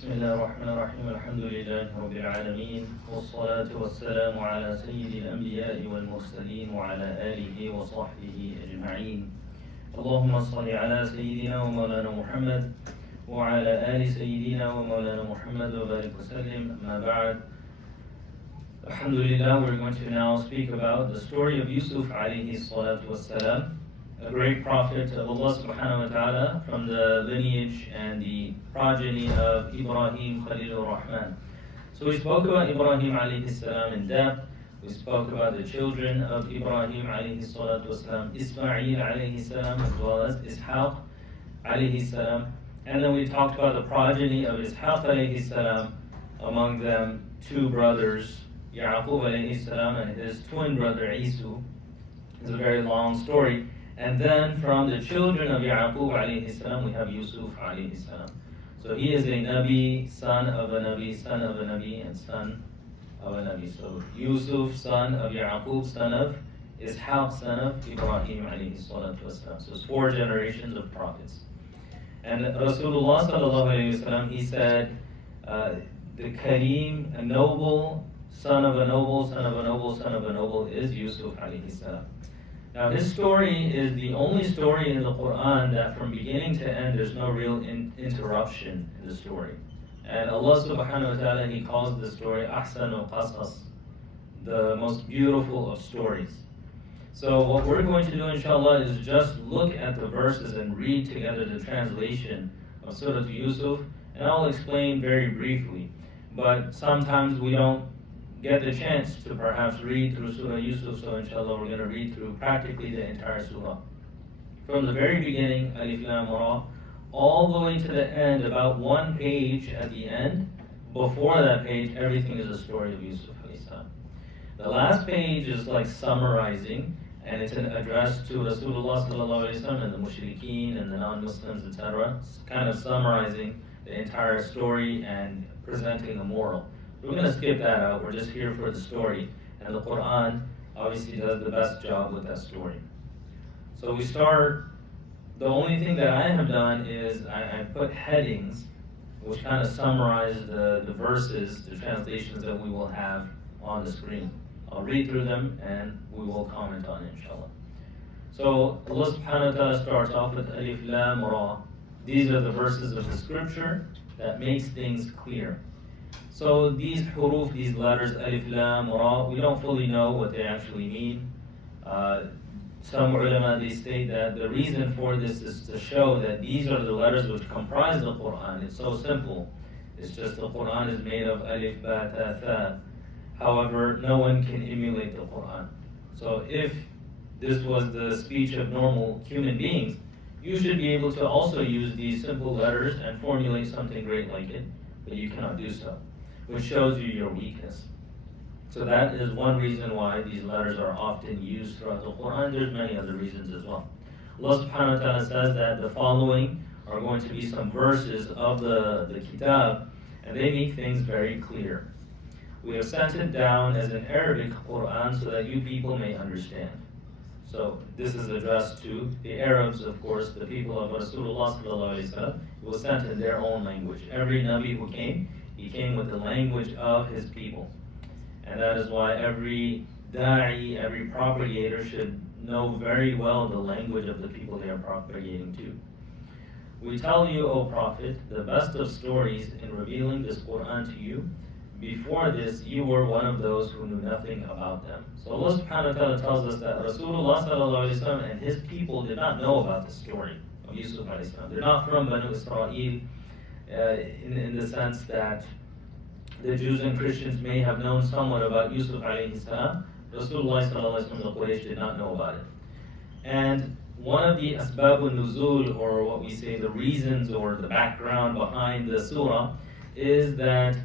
بسم الله الرحمن الرحيم الحمد لله رب العالمين والصلاة والسلام على سيد الأنبياء والمرسلين وعلى آله وصحبه أجمعين. اللهم صل على سيدنا ومولانا محمد وعلى آل سيدنا ومولانا محمد وبارك وسلم. أما بعد. Alhamdulillah, we're going to now speak about the story of Yusuf alayhi salatu wassalam, a great prophet of Allah subhanahu wa ta'ala from the lineage and the progeny of Ibrahim Khalilur Rahman. So we spoke about Ibrahim alayhi salam in depth. We spoke about the children of Ibrahim alayhi salatu wasalam, Ismail alayhi salam, as well as Ishaq alayhi salam. And then we talked about the progeny of Ishaq alayhi salam, among them two brothers, Yaqub alayhi salam and his twin brother Yusuf. It's a very long story. And then from the children of Yaqub alayhi salam, we have Yusuf alayhi salam. So he is a Nabi, son of a Nabi, son of a Nabi, and son of a Nabi. So Yusuf, son of Yaqub, son of Ishaq, son of Ibrahim alayhi salatu wasalam. So it's 4 generations of prophets. And Rasulullah sallallahu alayhi wasallam, he said, the Kareem, a noble, son of a noble, son of a noble, son of a noble, is Yusuf alayhi salam. Now his story is the only story in the Quran that from beginning to end there's no real interruption in the story. And Allah subhanahu wa ta'ala, he calls the story Ahsanul Qasas, the most beautiful of stories. So what we're going to do inshallah is just look at the verses and read together the translation of Surah Yusuf, and I'll explain very briefly. But sometimes we don't get the chance to perhaps read through Surah Yusuf, so inshallah we're going to read through practically the entire surah. From the very beginning, Alif Lam Ra, all the way to the end, about 1 page at the end. Before that page, everything is a story of Yusuf alayhi salam. The last page is like summarizing, and it's an address to Rasulullah sallallahu alayhi wasallam and the mushrikeen and the non-Muslims, etc. It's kind of summarizing the entire story and presenting a moral. We're going to skip that out. We're just here for the story. And the Quran obviously does the best job with that story. So we start, the only thing that I have done is I put headings which kind of summarize the verses, the translations that we will have on the screen. I'll read through them and we will comment on it inshallah. So Allah subhanahu wa ta'ala starts off with Alif Lam Ra. These are the verses of the scripture that makes things clear. So these huruf, these letters, Alif, Lam, Ra, we don't fully know what they actually mean. Some ulama, they state that the reason for this is to show that these are the letters which comprise the Quran. It's so simple. It's just the Quran is made of Alif, Ba, Ta, Tha. However, no one can emulate the Quran. So if this was the speech of normal human beings, you should be able to also use these simple letters and formulate something great like it, but you cannot do so, which shows you your weakness. So that is one reason why these letters are often used throughout the Quran. There's many other reasons as well. Allah subhanahu wa ta'ala says that the following are going to be some verses of the kitab, and they make things very clear. We have sent it down as an Arabic Quran so that you people may understand. So this is addressed to the Arabs, of course, the people of Rasulullah sallallahu alaihi wasallam. It was sent in their own language. Every Nabi who came, he came with the language of his people. And that is why every da'i, every propagator should know very well the language of the people they are propagating to. We tell you, O Prophet, the best of stories in revealing this Quran to you. Before this, you were one of those who knew nothing about them. So Allah subhanahu wa ta'ala tells us that Rasulullah sallallahu alayhi wa sallam and his people did not know about the story of Yusuf alayhi salam. They're not from Banu Israel in the sense that the Jews and Christians may have known somewhat about Yusuf alayhi salam. Rasulullah sallallahu alayhi wa sallam, the Quraysh, did not know about it. And one of the asbabun nuzul, or what we say the reasons or the background behind the surah, is that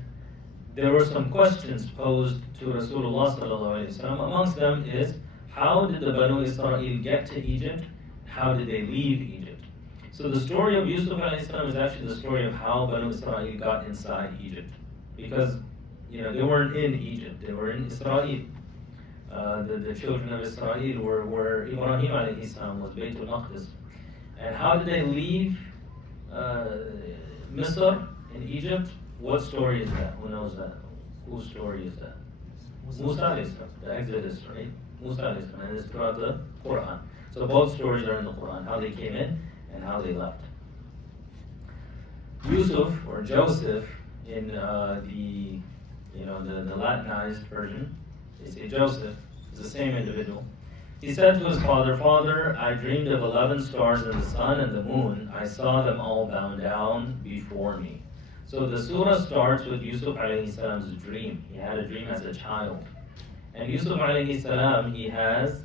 there were some questions posed to Rasulullah sallallahu alayhi wa sallam. Amongst them is, how did the Banu Israel get to Egypt? How did they leave Egypt? So the story of Yusuf alayhi salam is actually the story of how Banu Israel got inside Egypt. Because, they weren't in Egypt, they were in Israel. The children of Israel were where Ibrahim alayhi salam was, Baytul Maqdis. And how did they leave Misr in Egypt? What story is that? Who knows that? Whose story is that? Musa alayhi salam, the Exodus, right? Musa alayhi salam, and it's throughout the Quran. So both stories are in the Quran, how they came in and how they left. Yusuf, or Joseph, in the Latinized version, they say Joseph, is the same individual. He said to his father, "Father, I dreamed of 11 stars in the sun and the moon. I saw them all bow down before me." So the surah starts with Yusuf alayhi salam's dream. He had a dream as a child. And Yusuf alayhi salam, he has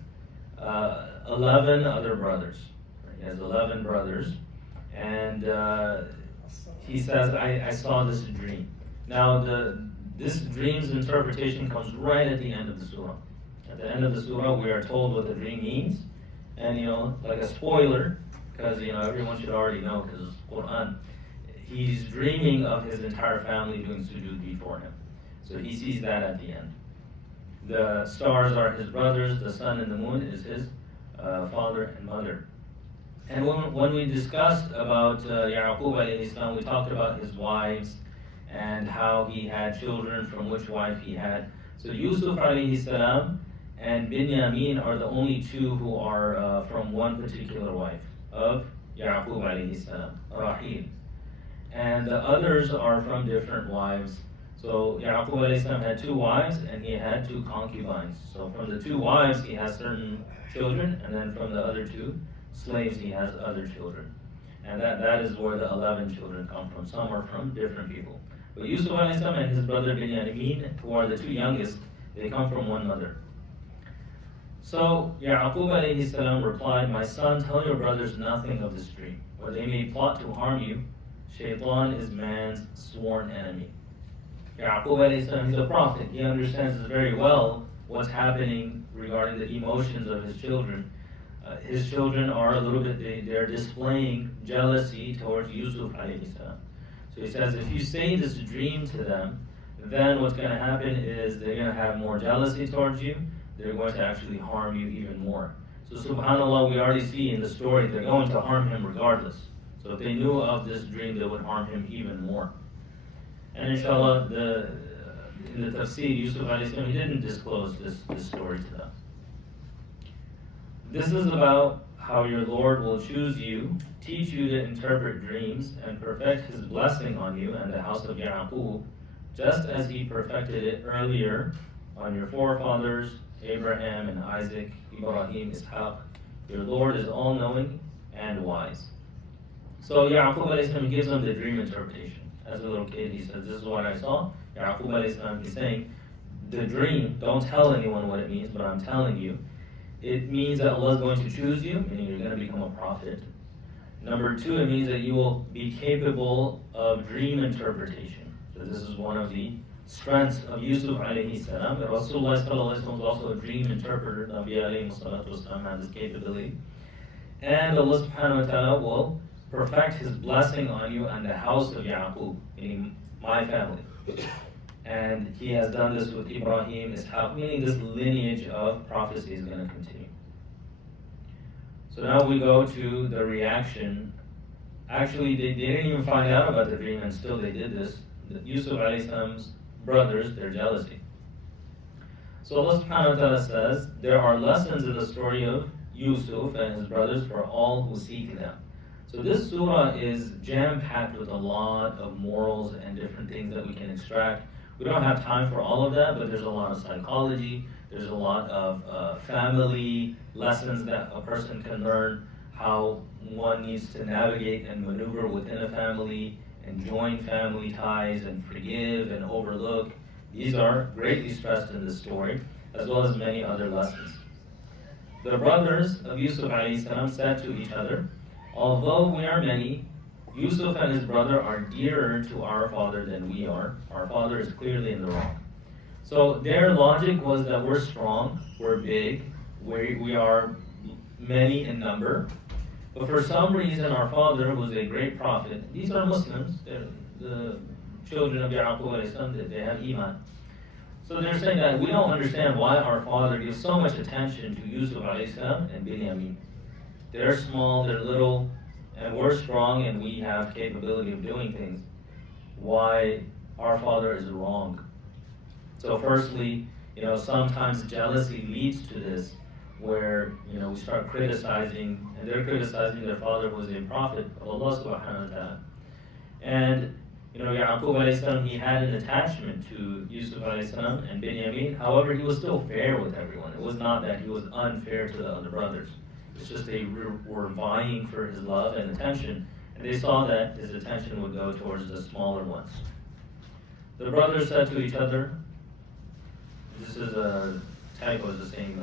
11 other brothers. He has 11 brothers. And he says, I saw this dream. Now, this dream's interpretation comes right at the end of the surah. At the end of the surah, we are told what the dream means. And, like a spoiler, because, everyone should already know, because it's Quran. He's dreaming of his entire family doing sujood before him. So he sees that at the end. The stars are his brothers, the sun and the moon is his father and mother. And when we discussed about Yaqub alayhi salam, we talked about his wives and how he had children from which wife he had. So Yusuf alayhi salam and Binyamin are the only two who are from one particular wife of Yaqub alayhi salam, Rahil. And the others are from different wives. So Yaqub alayhi salam had 2 wives and he had 2 concubines. So from the 2 wives he has certain children, and then from the other 2 slaves he has other children. And that is where the 11 children come from. Some are from different people. But Yusuf alayhi salam and his brother Binyamin, who are the 2 youngest, they come from one mother. So Yaqub alayhi salam replied, "My son, tell your brothers nothing of this dream, or they may plot to harm you. Shaitan is man's sworn enemy." Yaqub alayhi salam is a prophet. He understands very well what's happening regarding the emotions of his children. His children are a little bit, they're displaying jealousy towards Yusuf alayhi salam. So he says, if you say this dream to them, then what's going to happen is they're going to have more jealousy towards you. They're going to actually harm you even more. So subhanAllah, we already see in the story, they're going to harm him regardless. So if they knew of this dream, they would harm him even more. And inshallah, in the tafsir, Yusuf alayhi salam, he didn't disclose this story to them. This is about how your Lord will choose you, teach you to interpret dreams, and perfect his blessing on you and the house of Yaqub, just as he perfected it earlier on your forefathers, Abraham and Isaac, Ibrahim, Ishaq. Your Lord is all-knowing and wise. So Yaqub alayhi salam gives them the dream interpretation. As a little kid, he says, "This is what I saw." Yaqub alayhi salam is saying, the dream, don't tell anyone what it means, but I'm telling you. It means that Allah is going to choose you, meaning you're going to become a prophet. Number 2, it means that you will be capable of dream interpretation. So this is one of the strengths of Yusuf alayhi salam. Rasulullah sallallahu alayhi wa sallam was also a dream interpreter. Nabi alayhi salatu wasalam had this capability. And Allah subhanahu wa ta'ala will perfect his blessing on you and the house of Yaqub, meaning my family. And he has done this with Ibrahim, Ishaq, meaning this lineage of prophecy is going to continue. So now we go to the reaction. Actually, they didn't even find out about the dream, and still they did this. Yusuf alayhi salam's brothers, their jealousy. So Allah subhanahu wa ta'ala says, there are lessons in the story of Yusuf and his brothers for all who seek them. So this surah is jam-packed with a lot of morals and different things that we can extract. We don't have time for all of that, but there's a lot of psychology, there's a lot of family lessons that a person can learn, how one needs to navigate and maneuver within a family, and join family ties, and forgive and overlook. These are greatly stressed in this story, as well as many other lessons. The brothers of Yusuf alayhi salam said to each other, "Although we are many, Yusuf and his brother are dearer to our father than we are. Our father is clearly in the wrong." So their logic was that we're strong, we're big, we are many in number, but for some reason our father was a great prophet. These are Muslims, they're the children of Yaqub alayhi salam, they have Iman. So they're saying that we don't understand why our father gives so much attention to Yusuf alayhi salam and Binyamin. They're small, they're little, and we're strong and we have capability of doing things. Why our father is wrong. So firstly, sometimes jealousy leads to this, where, we start criticizing, and they're criticizing their father who was a prophet of Allah subhanahu wa ta'ala. And, Yaqub alayhi salam, he had an attachment to Yusuf alayhi salam and Binyamin. However, he was still fair with everyone. It was not that he was unfair to the other brothers. It's just they were vying for his love and attention, and they saw that his attention would go towards the smaller ones. The brothers said to each other, this is a typo, the same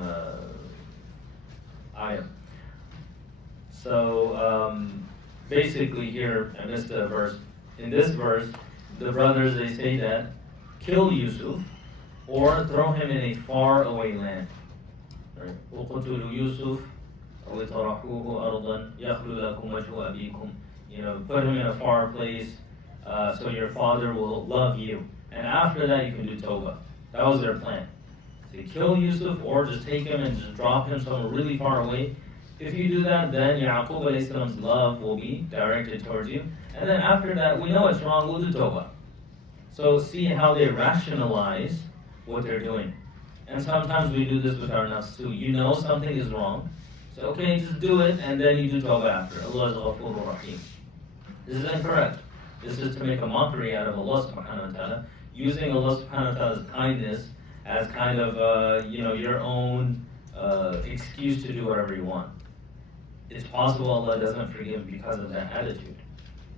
ayah. So basically here, I missed a verse. In this verse, the brothers, they say that kill Yusuf or throw him in a far away land. وَقُتُلُوا يُوسُف أَوْ اطْرَحُوهُ أَرْضًا يَخْلُ لَكُمْ وَجْهُ أَبِيكُمْ. Put him in a far place so your father will love you. And after that you can do tawbah. That was their plan. To kill Yusuf or just take him and just drop him somewhere really far away. If you do that, then Yaqub alayhi salam's love will be directed towards you. And then after that, we know it's wrong, we'll do tawbah. So see how they rationalize what they're doing. And sometimes we do this with our nafs too. You know something is wrong, so okay, just do it, and then you do tawbah after. Allah is Ghafurur Rahim. This is incorrect. This is to make a mockery out of Allah subhanahu wa ta'ala, using Allah subhanahu wa ta'ala's kindness as kind of your own excuse to do whatever you want. It's possible Allah doesn't forgive because of that attitude.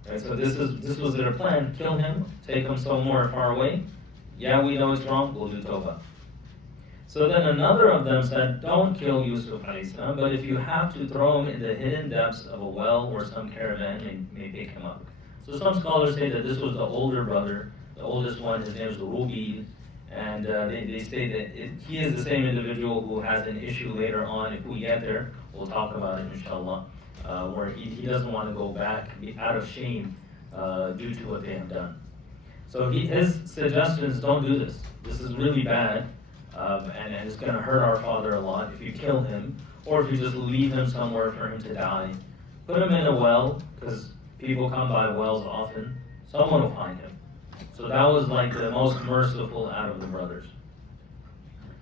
Right? So this was their plan: kill him, take him somewhere far away. Yeah, we know it's wrong, we'll do tawbah. So then another of them said, don't kill Yusuf alayhi salam, but if you have to, throw him in the hidden depths of a well or some caravan may pick him up. So some scholars say that this was the older brother, the oldest one. His name is Rubi. And they say that he is the same individual who has an issue later on. If we get there, we'll talk about it, inshallah, where he doesn't want to go back out of shame due to what they have done. So his suggestions: don't do this. This is really bad, and it's going to hurt our father a lot if you kill him, or if you just leave him somewhere for him to die. Put him in a well, because people come by wells often. Someone will find him. So that was like the most merciful out of the brothers.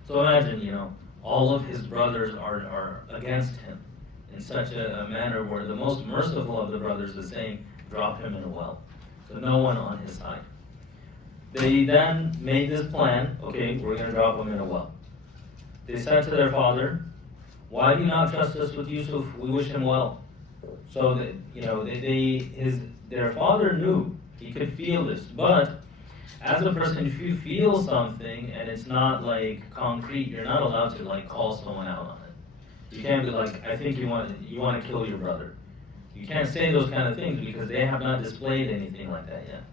So imagine, all of his brothers are against him in such a manner where the most merciful of the brothers is saying, drop him in a well. So no one on his side. They then made this plan: okay, we're going to drop him in a well. They said to their father, why do you not trust us with Yusuf? We wish him well. So that, their father knew, he could feel this, but as a person, if you feel something and it's not like concrete, you're not allowed to call someone out on it. You can't be like, I think you want to kill your brother. You can't say those kind of things because they have not displayed anything like that yet.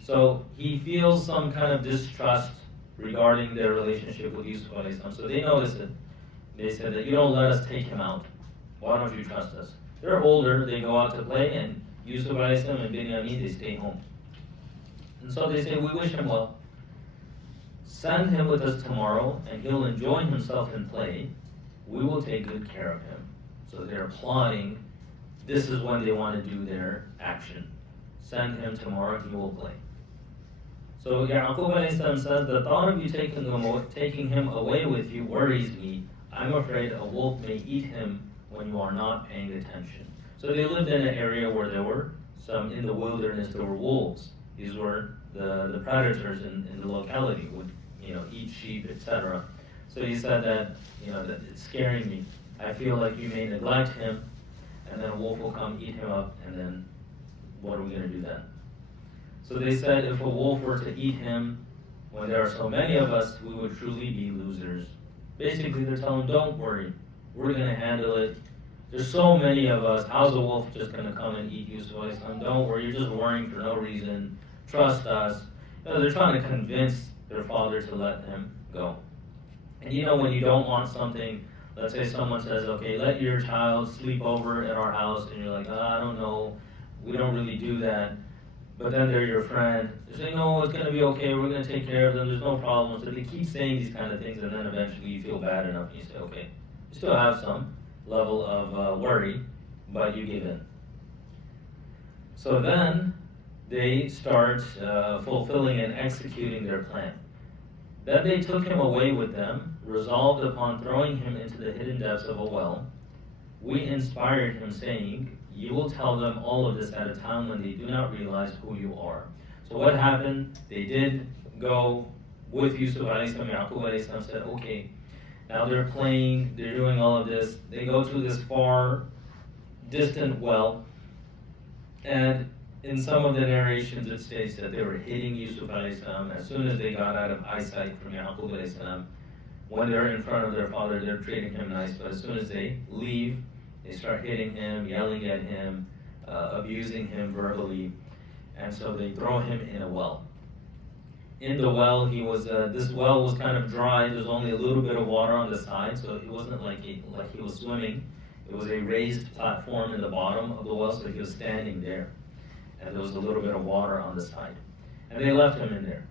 So he feels some kind of distrust regarding their relationship with Yusuf alayhi salam. So they noticed it. They said that you don't let us take him out. Why don't you trust us? They're older, they go out to play, and Yusuf alayhi salam and Binyamin, they stay home. And so they say, we wish him well. Send him with us tomorrow, and he'll enjoy himself in play. We will take good care of him. So they're plotting. This is when they want to do their action. Send him tomorrow, he will play. So Yaqub alayhi salam says, the thought of you taking him away with you worries me. I'm afraid a wolf may eat him when you are not paying attention. So they lived in an area where there were in the wilderness, there were wolves. These were the predators in the locality, would eat sheep, etc. So he said that that it's scaring me. I feel like you may neglect him, and then a wolf will come eat him up, and then what are we going to do then? So they said, if a wolf were to eat him, when there are so many of us, we would truly be losers. Basically, they're telling him, don't worry, we're going to handle it. There's so many of us. How's a wolf just going to come and eat Yusuf alayhi salam? Don't worry, you're just worrying for no reason. Trust us. They're trying to convince their father to let him go. And when you don't want something, let's say someone says, okay, let your child sleep over at our house, and you're like, I don't know, we don't really do that. But then they're your friend. They're saying, no, it's going to be okay, we're going to take care of them, there's no problem. So they keep saying these kind of things, and then eventually you feel bad enough, and you say, okay, you still have some level of worry, but you give in. So then they start fulfilling and executing their plan. Then they took him away with them, resolved upon throwing him into the hidden depths of a well. We inspired him, saying, "You will tell them all of this at a time when they do not realize who you are." So what happened? They did go with Yusuf alayhi salam. Yaqub alayhi salam said, "Okay." Now they're playing, they're doing all of this. They go to this far, distant well, and in some of the narrations it states that they were hitting Yusuf alayhi salam as soon as they got out of eyesight from Yaqub alayhi salam. When they're in front of their father, they're treating him nice, but as soon as they leave, they start hitting him, yelling at him, abusing him verbally, and so they throw him in a well. In the well, this well was kind of dry. There's only a little bit of water on the side, so it wasn't like he was swimming. It was a raised platform in the bottom of the well, so he was standing there, and there was a little bit of water on the side, and they left him in there.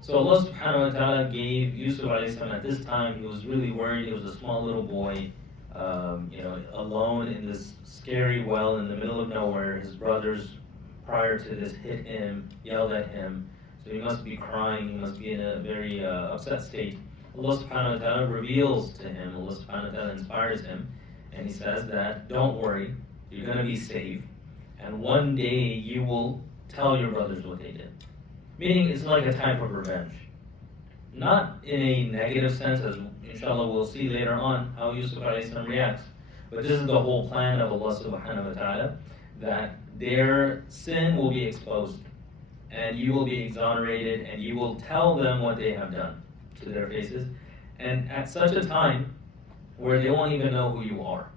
So Allah subhanahu wa ta'ala gave Yusuf alayhi salam at this time. He was really worried. He was a small little boy, alone in this scary well in the middle of nowhere. His brothers, prior to this, hit him, yelled at him. So he must be crying. He must be in a very upset state. Allah subhanahu wa ta'ala reveals to him. Allah subhanahu wa ta'ala inspires him, and he says that, "Don't worry, you're going to be safe, and one day you will tell your brothers what they did." Meaning it's like a type of revenge. Not in a negative sense, as inshallah we'll see later on how Yusuf alayhi salam reacts. But this is the whole plan of Allah subhanahu wa ta'ala, that their sin will be exposed, and you will be exonerated, and you will tell them what they have done to their faces. And at such a time where they won't even know who you are.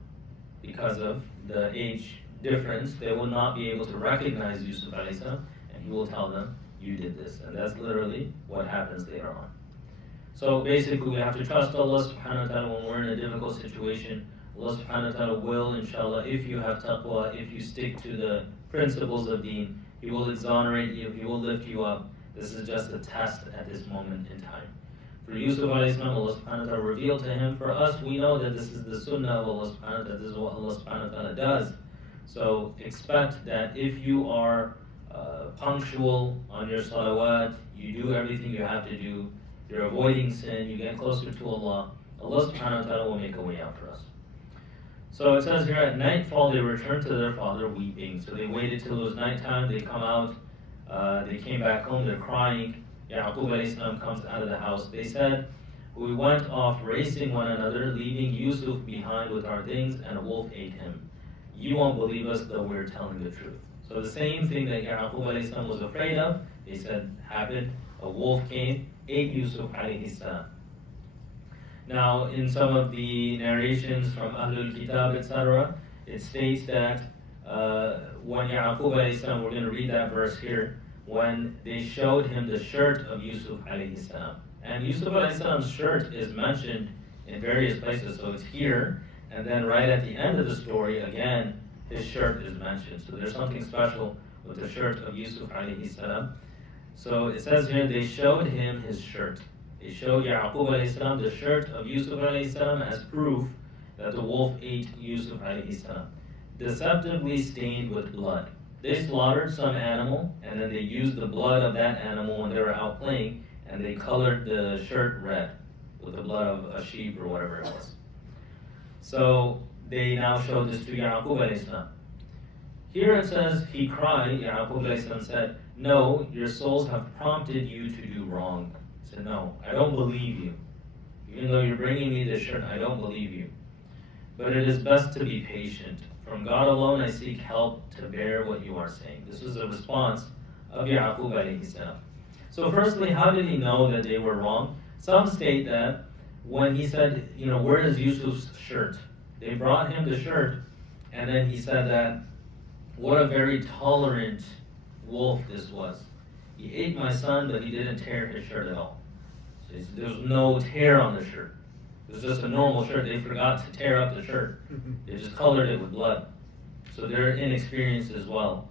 Because of the age difference, they will not be able to recognize Yusuf alayhi salam, and he will tell them, "You did this." And that's literally what happens later on. So basically we have to trust Allah subhanahu wa ta'ala when we're in a difficult situation. Allah subhanahu wa ta'ala will, inshallah, if you have taqwa, if you stick to the principles of deen, He will exonerate you, He will lift you up. This is just a test at this moment in time. For Yusuf alayhi salam, Allah subhanahu wa ta'ala revealed to him. For us, we know that this is the sunnah of Allah subhanahu wa ta'ala, this is what Allah subhanahu wa ta'ala does. So expect that if you are punctual on your salawat, you do everything you have to do, you're avoiding sin, you get closer to Allah, Allah subhanahu wa ta'ala will make a way out for us. So it says here, at nightfall they returned to their father weeping. So they waited till it was nighttime, they come out, they came back home, they're crying. Yaqub alayhi salam comes out of the house. They said, "We went off racing one another, leaving Yusuf behind with our things, and a wolf ate him. You won't believe us, though we're telling the truth." So the same thing that Yaqub alayhi salam was afraid of, they said happened. A wolf came, ate Yusuf alayhi salam. Now, in some of the narrations from Ahlul Kitab, etc., it states that when Yaqub alayhi salam, we're going to read that verse here, when they showed him the shirt of Yusuf alayhi salam. And Yusuf alayhi salam's shirt is mentioned in various places, so it's here, and then right at the end of the story, again, his shirt is mentioned. So there's something special with the shirt of Yusuf alayhi salam. So it says here, they showed him his shirt. They showed Yaqub alayhi salam the shirt of Yusuf alayhi salam as proof that the wolf ate Yusuf alayhi salam, deceptively stained with blood. They slaughtered some animal, and then they used the blood of that animal when they were out playing, and they colored the shirt red with the blood of a sheep or whatever it was. So they now showed this to Yaqub alayhi salam. Here it says, he cried, Yaqub alayhi salam said, "No, your souls have prompted you to do wrong." He said, "No, I don't believe you. Even though you're bringing me this shirt, I don't believe you. But it is best to be patient. From God alone I seek help to bear what you are saying." This was a response of Yaqub alayhi salam. So firstly, how did he know that they were wrong? Some state that when he said, "Where is Yusuf's shirt?" They brought him the shirt, and then he said that, "What a very tolerant wolf this was. He ate my son, but he didn't tear his shirt at all." So he said, there was no tear on the shirt. It was just a normal shirt. They forgot to tear up the shirt. They just colored it with blood. So they're inexperienced as well.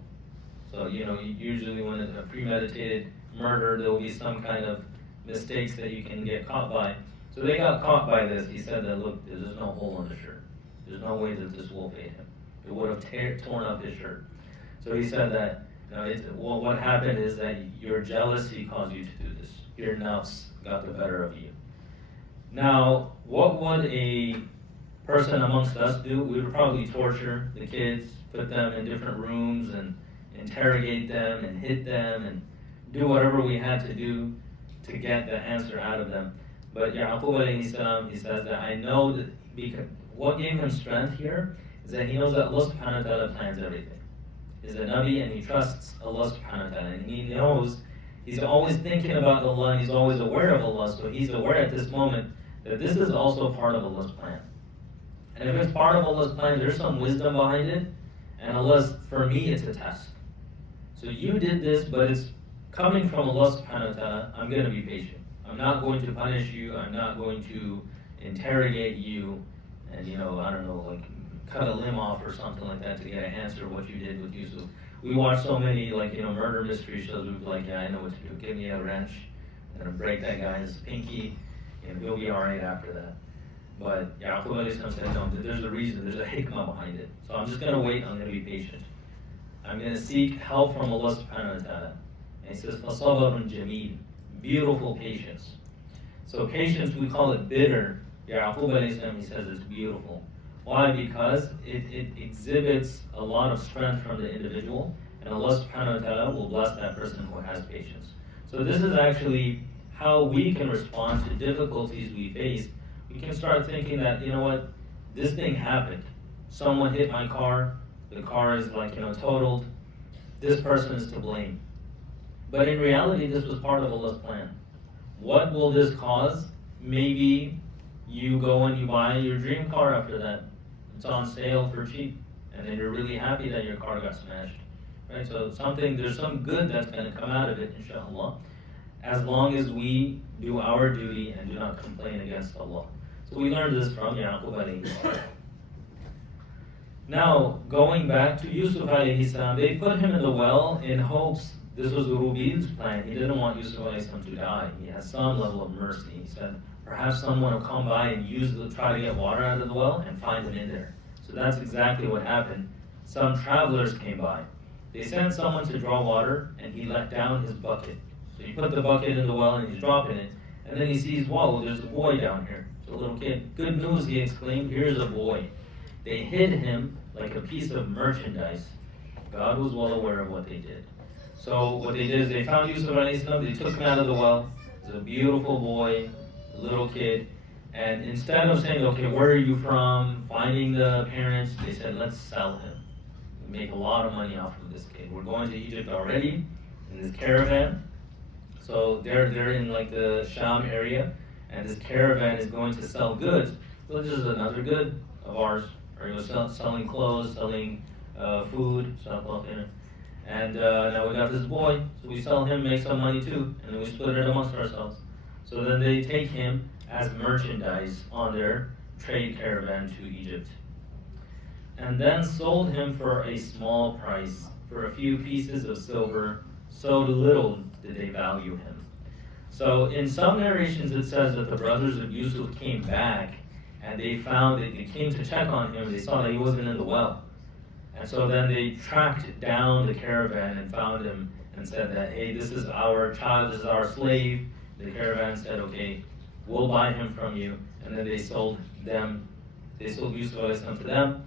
So, usually when a premeditated murder, there will be some kind of mistakes that you can get caught by. So they got caught by this. He said that, "Look, there's no hole in the shirt. There's no way that this wolf ate him. It would have torn up his shirt." So he said that What happened is that your jealousy caused you to do this. Your nafs got the better of you. Now, what would a person amongst us do? We would probably torture the kids, put them in different rooms and interrogate them and hit them and do whatever we had to do to get the answer out of them. But Yaqub alayhi salam, he says that I know that because what gave him strength here is that he knows that Allah subhanahu wa ta'ala plans everything. He's a Nabi and he trusts Allah subhanahu wa ta'ala, and he knows, he's always thinking about Allah and he's always aware of Allah, so he's aware at this moment that this is also part of Allah's plan. And if it's part of Allah's plan, there's some wisdom behind it, and Allah's, for me, it's a test. So you did this, but it's coming from Allah subhanahu wa ta'ala. I'm going to be patient. I'm not going to punish you. I'm not going to interrogate you and, I don't know, like cut a limb off or something like that to get an answer of what you did with Yusuf. We watch so many, murder mystery shows. We'd be like, yeah, I know what to do. Give me a wrench and break that guy's pinky, and he'll be all right after that. But Yaqub alayhi salam said, no, there's a reason, there's a hikmah behind it. So I'm just going to wait, I'm going to be patient. I'm going to seek help from Allah subhanahu wa ta'ala. And he says, فَصَبَرٌ جَمِيلٌ, beautiful patience. So patience, we call it bitter. Yaqub alayhi salam, he says it's beautiful. Why? Because it exhibits a lot of strength from the individual, and Allah subhanahu wa ta'ala will bless that person who has patience. So this is actually how we can respond to difficulties we face. We can start thinking that, this thing happened. Someone hit my car, the car is totaled. This person is to blame. But in reality, this was part of Allah's plan. What will this cause? Maybe you go and you buy your dream car after that. It's on sale for cheap, and then you're really happy that your car got smashed. Right? So there's some good that's going to come out of it, inshallah, as long as we do our duty and do not complain against Allah. So we learned this from Yaqub alayhi salam. Now, going back to Yusuf alayhi salam, they put him in the well in hopes, this was Rubil's plan. He didn't want Yusuf alayhi salam to die. He had some level of mercy. He said, perhaps someone will come by and try to get water out of the well and find him in there. So that's exactly what happened. Some travelers came by. They sent someone to draw water, and he let down his bucket. So he put the bucket in the well and he's dropping it, and then he sees, whoa, there's a boy down here. It's a little kid. Good news, he exclaimed, here's a boy. They hid him like a piece of merchandise. God was well aware of what they did. So what they did is they found Yusuf alayhi salam, they took him out of the well. It's a beautiful boy, a little kid. And instead of saying, okay, where are you from, finding the parents, they said, let's sell him. We make a lot of money off of this kid. We're going to Egypt already in this caravan. So they're in the Sham area, and this caravan is going to sell goods. So this is another good of ours. Or selling clothes, selling food, and now we got this boy, so we sell him, make some money too, and we split it amongst ourselves. So then they take him as merchandise on their trade caravan to Egypt, and then sold him for a small price, for a few pieces of silver. So little did they value him. So in some narrations it says that the brothers of Yusuf came back, and they found that they came to check on him. They saw that he wasn't in the well. And so then they tracked down the caravan and found him and said that, hey, this is our child, this is our slave. The caravan said, okay, we'll buy him from you. And then they sold Yusuf to them.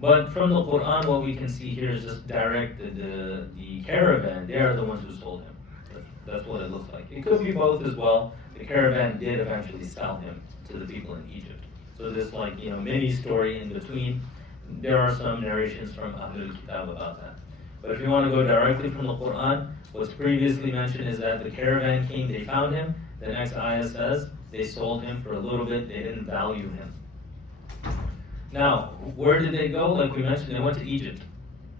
But from the Quran, what we can see here is just direct the caravan. They are the ones who sold him. That's what it looks like. It could be both as well. The caravan did eventually sell him to the people in Egypt. So this mini story in between. There are some narrations from Ahlul Kitab about that. But if you want to go directly from the Quran, what's previously mentioned is that the caravan came, they found him. The next ayah says they sold him for a little bit, they didn't value him. Now, where did they go? Like we mentioned, they went to Egypt.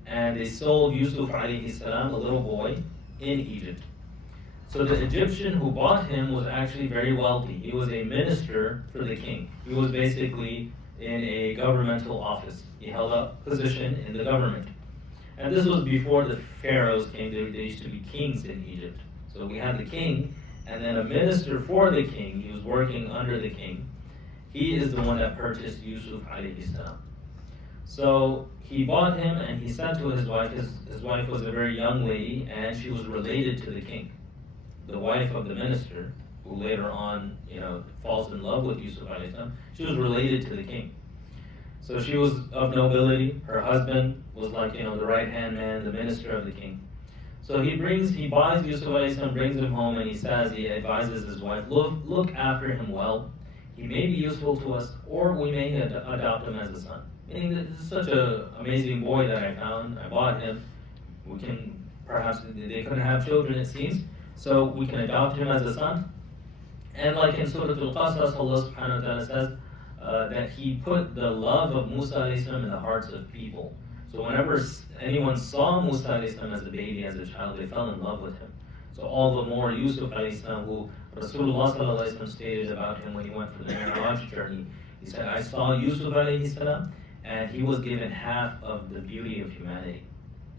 And they sold Yusuf alayhi salam, a little boy, in Egypt. So the Egyptian who bought him was actually very wealthy. He was a minister for the king. He was basically in a governmental office. He held a position in the government. And this was before the pharaohs came. There used to be kings in Egypt. So we had the king, and then a minister for the king. He was working under the king. He is the one that purchased Yusuf alayhi salam. So he bought him, and he said to his wife, his wife was a very young lady, and she was related to the king, the wife of the minister, who later on, falls in love with Yusuf alayhi salam. She was related to the king. So she was of nobility. Her husband was like, the right-hand man, the minister of the king. So he buys Yusuf alayhi salam, brings him home, and he advises his wife, look after him well. He may be useful to us, or we may adopt him as a son. Meaning, this is such an amazing boy that I found. I bought him. We can, perhaps they couldn't have children, it seems, so we can adopt him as a son. And like in Surah Al-Qasas, Allah subhanahu wa ta'ala says that he put the love of Musa alayhi salam in the hearts of people. So whenever anyone saw Musa alayhi salam as a baby, as a child, they fell in love with him. So all the more Yusuf alayhi salam, who Rasulullah sallallahu alayhi wasallam stated about him when he went for the Mi'raj journey, he said, I saw Yusuf alayhi salam, and he was given half of the beauty of humanity.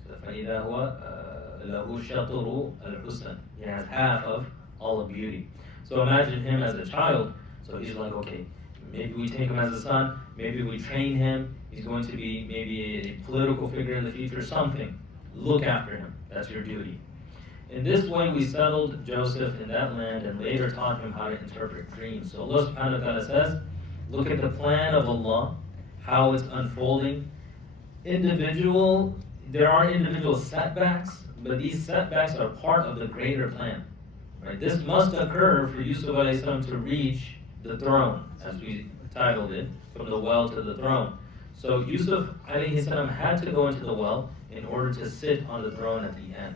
So فَإِذَا هُوَ لَهُ شَطْرُ الْحُسْنِ. He has half of all of beauty. So imagine him as a child. So he's like, okay, maybe we take him as a son, maybe we train him, he's going to be maybe a political figure in the future, something. Look after him. That's your duty. In this way, we settled Joseph in that land and later taught him how to interpret dreams. So Allah subhanahu wa ta'ala says, look at the plan of Allah, how it's unfolding. There are individual setbacks, but these setbacks are part of the greater plan. Right? This must occur for Yusuf alayhi salam to reach the throne, as we titled it, from the well to the throne. So Yusuf alayhi salam had to go into the well in order to sit on the throne at the end.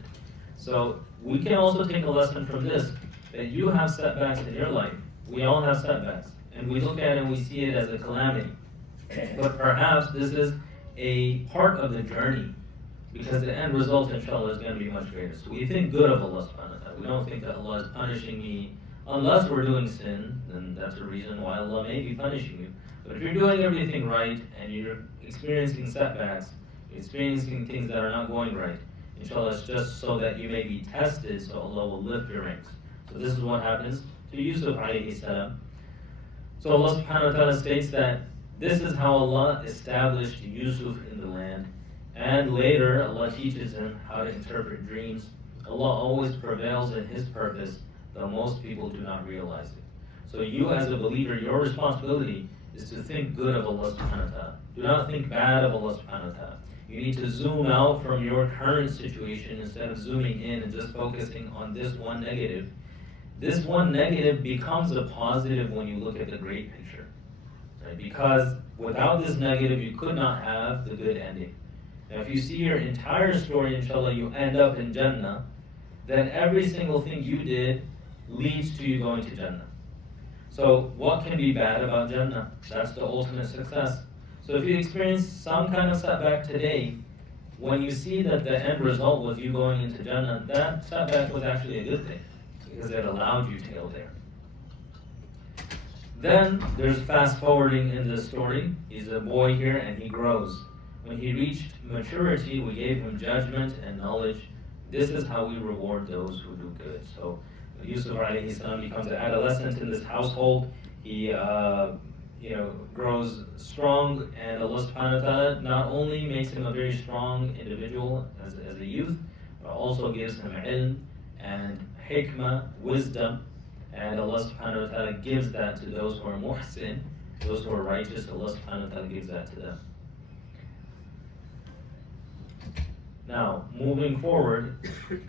So we can also take a lesson from this, that you have setbacks in your life. We all have setbacks, and we look at it and we see it as a calamity. But perhaps this is a part of the journey, because the end result, inshallah, is going to be much greater. So we think good of Allah subhanahu wa ta'ala. We don't think that Allah is punishing me. Unless we're doing sin, then that's a reason why Allah may be punishing you. But if you're doing everything right, and you're experiencing setbacks, experiencing things that are not going right, inshallah, it's just so that you may be tested, so Allah will lift your ranks. So this is what happens to Yusuf alayhi salam. So Allah subhanahu wa ta'ala states that this is how Allah established Yusuf in the land, and later Allah teaches him how to interpret dreams. Allah always prevails in His purpose, though most people do not realize it. So you as a believer, your responsibility is to think good of Allah subhanahu wa ta'ala. Do not think bad of Allah subhanahu wa ta'ala. You need to zoom out from your current situation instead of zooming in and just focusing on this one negative. This one negative becomes a positive when you look at the great picture. Right? Because without this negative, you could not have the good ending. Now, if you see your entire story, inshallah, you end up in Jannah, then every single thing you did leads to you going to Jannah. So what can be bad about Jannah? That's the ultimate success. So if you experience some kind of setback today, when you see that the end result was you going into Jannah, that setback was actually a good thing, because it allowed you to go there. Then there's fast forwarding in the story. He's a boy here and he grows. When he reached maturity, we gave him judgment and knowledge. This is how we reward those who do good. So Yusuf alayhi salam becomes an adolescent in this household. He grows strong, and Allah subhanahu wa ta'ala not only makes him a very strong individual as a youth, but also gives him ilm and hikmah, wisdom, and Allah subhanahu wa ta'ala gives that to those who are muhsin, those who are righteous. Allah subhanahu wa ta'ala gives that to them. Now, moving forward,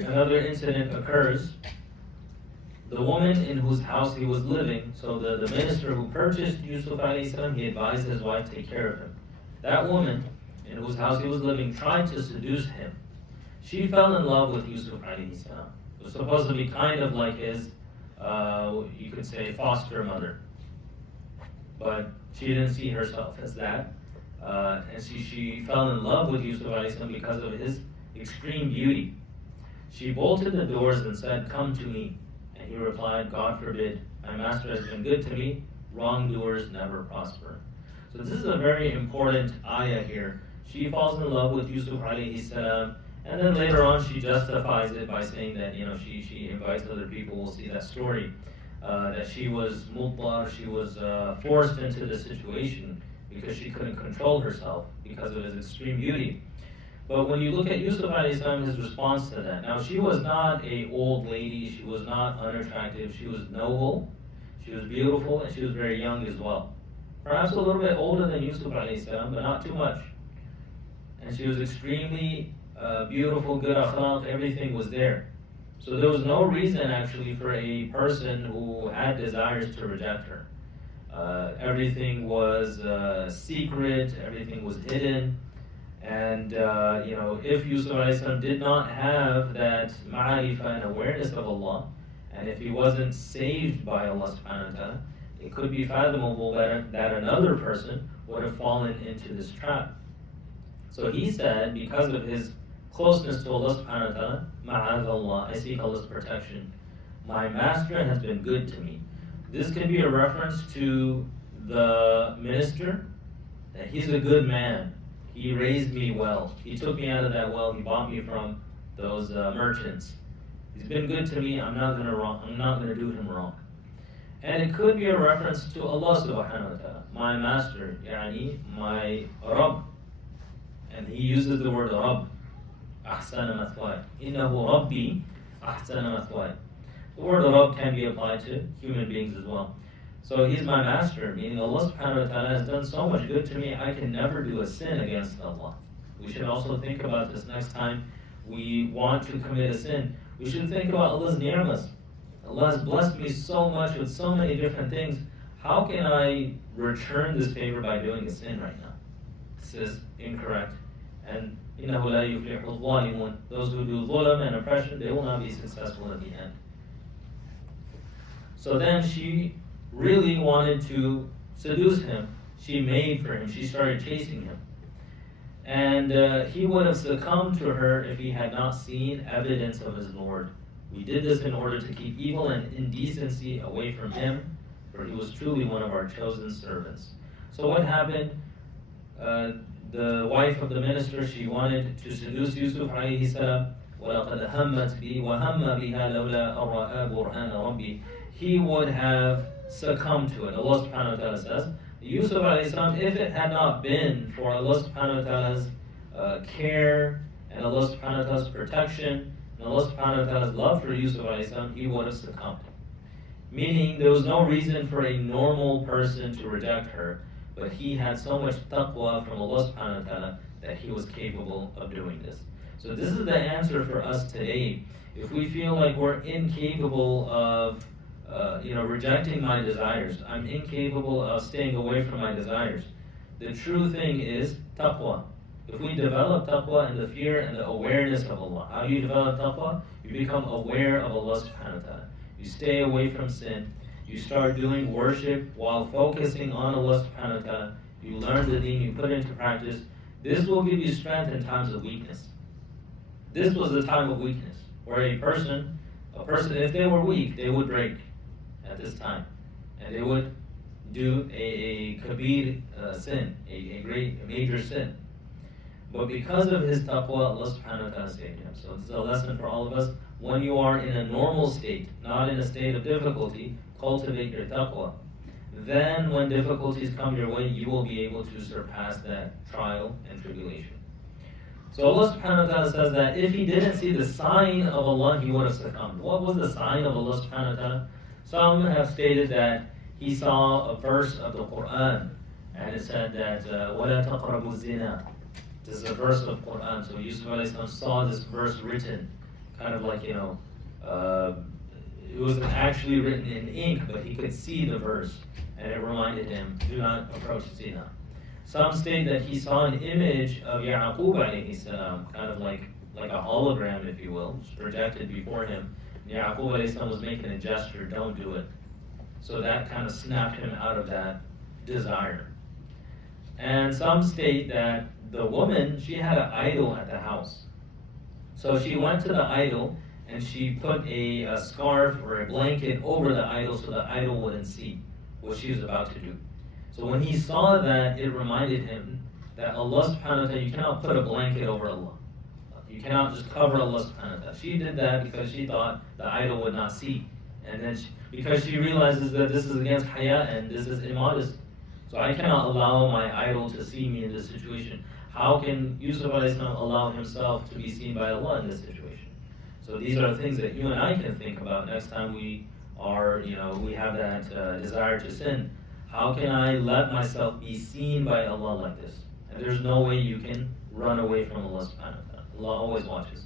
another incident occurs. The woman in whose house he was living, so the minister who purchased Yusuf alayhi salam, he advised his wife to take care of him. That woman in whose house he was living tried to seduce him. She fell in love with Yusuf alayhi salam. It was supposed to be kind of like his, you could say, foster mother. But she didn't see herself as that. And she fell in love with Yusuf alayhi salam because of his extreme beauty. She bolted the doors and said, "Come to me." And he replied, "God forbid, my master has been good to me, wrongdoers never prosper." So this is a very important ayah here. She falls in love with Yusuf alayhi salam, and then later on she justifies it by saying that she invites other people. We'll see that story, that she was muttar, she was forced into the situation because she couldn't control herself because of his extreme beauty. But when you look at Yusuf alayhi salam, his response to that, now she was not a old lady, she was not unattractive, she was noble, she was beautiful, and she was very young as well. Perhaps a little bit older than Yusuf alayhi salam, but not too much. And she was extremely beautiful, good akhlaq, everything was there. So there was no reason actually for a person who had desires to reject her. Everything was secret, everything was hidden. And if Yusuf alayhi salam did not have that ma'arifah and awareness of Allah, and if he wasn't saved by Allah subhanahu wa ta'ala, it could be fathomable that another person would have fallen into this trap. So he said, because of his closeness to Allah subhanahu wa ta'ala, ma'adallah, I seek Allah's protection. My master has been good to me. This can be a reference to the minister, that he's a good man. He raised me well. He took me out of that well. He bought me from those merchants. He's been good to me. I'm not gonna do him wrong. And it could be a reference to Allah subhanahu wa ta'ala, my master, yani my Rabb. And he uses the word Rabb, ahsana mathwaya. Innahu Rabbi ahsana mathwaya. The word Rabb can be applied to human beings as well. So he's my master, meaning Allah subhanahu wa ta'ala has done so much good to me, I can never do a sin against Allah. We should also think about this next time we want to commit a sin. We should think about Allah's ni'mas. Allah has blessed me so much with so many different things. How can I return this favor by doing a sin right now? This is incorrect. And إِنَّهُ لَا يُفْلِحُ الظَّالِمُونَ. Those who do dhulam and oppression, they will not be successful at the end. So then she really wanted to seduce him. She made for him. She started chasing him. And he would have succumbed to her if he had not seen evidence of his Lord. We did this in order to keep evil and indecency away from him, for he was truly one of our chosen servants. So what happened? The wife of the minister, she wanted to seduce Yusuf alayhi salam. وَلَقَدْ هَمَّتْ بِي وَهَمَّ بِهَا لَوْلَا أَرَأَ بُرْهَانَ رَبِّي. He would have succumbed to it. Allah subhanahu wa ta'ala says, Yusuf alayhi salam, if it had not been for Allah subhanahu wa ta'ala's care and Allah subhanahu wa ta'ala's protection and Allah subhanahu wa ta'ala's love for Yusuf alayhi salam, he would have succumbed. Meaning there was no reason for a normal person to reject her, but he had so much taqwa from Allah subhanahu wa ta'ala that he was capable of doing this. So this is the answer for us today. If we feel like we're incapable of rejecting my desires, I'm incapable of staying away from my desires, the true thing is taqwa. If we develop taqwa and the fear and the awareness of Allah, how do you develop taqwa? You become aware of Allah subhanahu wa ta'ala. You stay away from sin. You start doing worship while focusing on Allah subhanahu wa ta'ala. You learn the deen, you put it into practice. This will give you strength in times of weakness. This was the time of weakness, where a person, if they were weak, they would break at this time. And they would do a kabir sin, a major sin. But because of his taqwa, Allah subhanahu wa ta'ala saved him. So this is a lesson for all of us. When you are in a normal state, not in a state of difficulty, cultivate your taqwa. Then when difficulties come your way, you will be able to surpass that trial and tribulation. So Allah subhanahu wa ta'ala says that if he didn't see the sign of Allah, he would have succumbed. What was the sign of Allah subhanahu wa ta'ala? Some have stated that he saw a verse of the Quran, and it said that وَلَا تَقْرَبُوا الزِّنَا. This is a verse of the Quran. So Yusuf alayhi salam saw this verse written, kind of like, it wasn't actually written in ink, but he could see the verse, and it reminded him, do not approach zina. Some state that he saw an image of Ya'qub alayhi salam, kind of like a hologram, if you will, projected before him. Ya'qub alayhi salam was making a gesture, don't do it. So that kind of snapped him out of that desire. And some state that the woman, she had an idol at the house. So she went to the idol and she put a scarf or a blanket over the idol so the idol wouldn't see what she was about to do. So when he saw that, it reminded him that Allah subhanahu wa ta'ala, you cannot put a blanket over Allah. You cannot just cover Allah subhanahu wa ta'ala. She did that because she thought the idol would not see. And then because she realizes that this is against haya and this is immodest. So I cannot allow my idol to see me in this situation. How can Yusuf alayhi salam allow himself to be seen by Allah in this situation? So these are things that you and I can think about next time we are, we have that desire to sin. How can I let myself be seen by Allah like this? And there's no way you can run away from Allah subhanahu wa ta'ala. Allah always watches.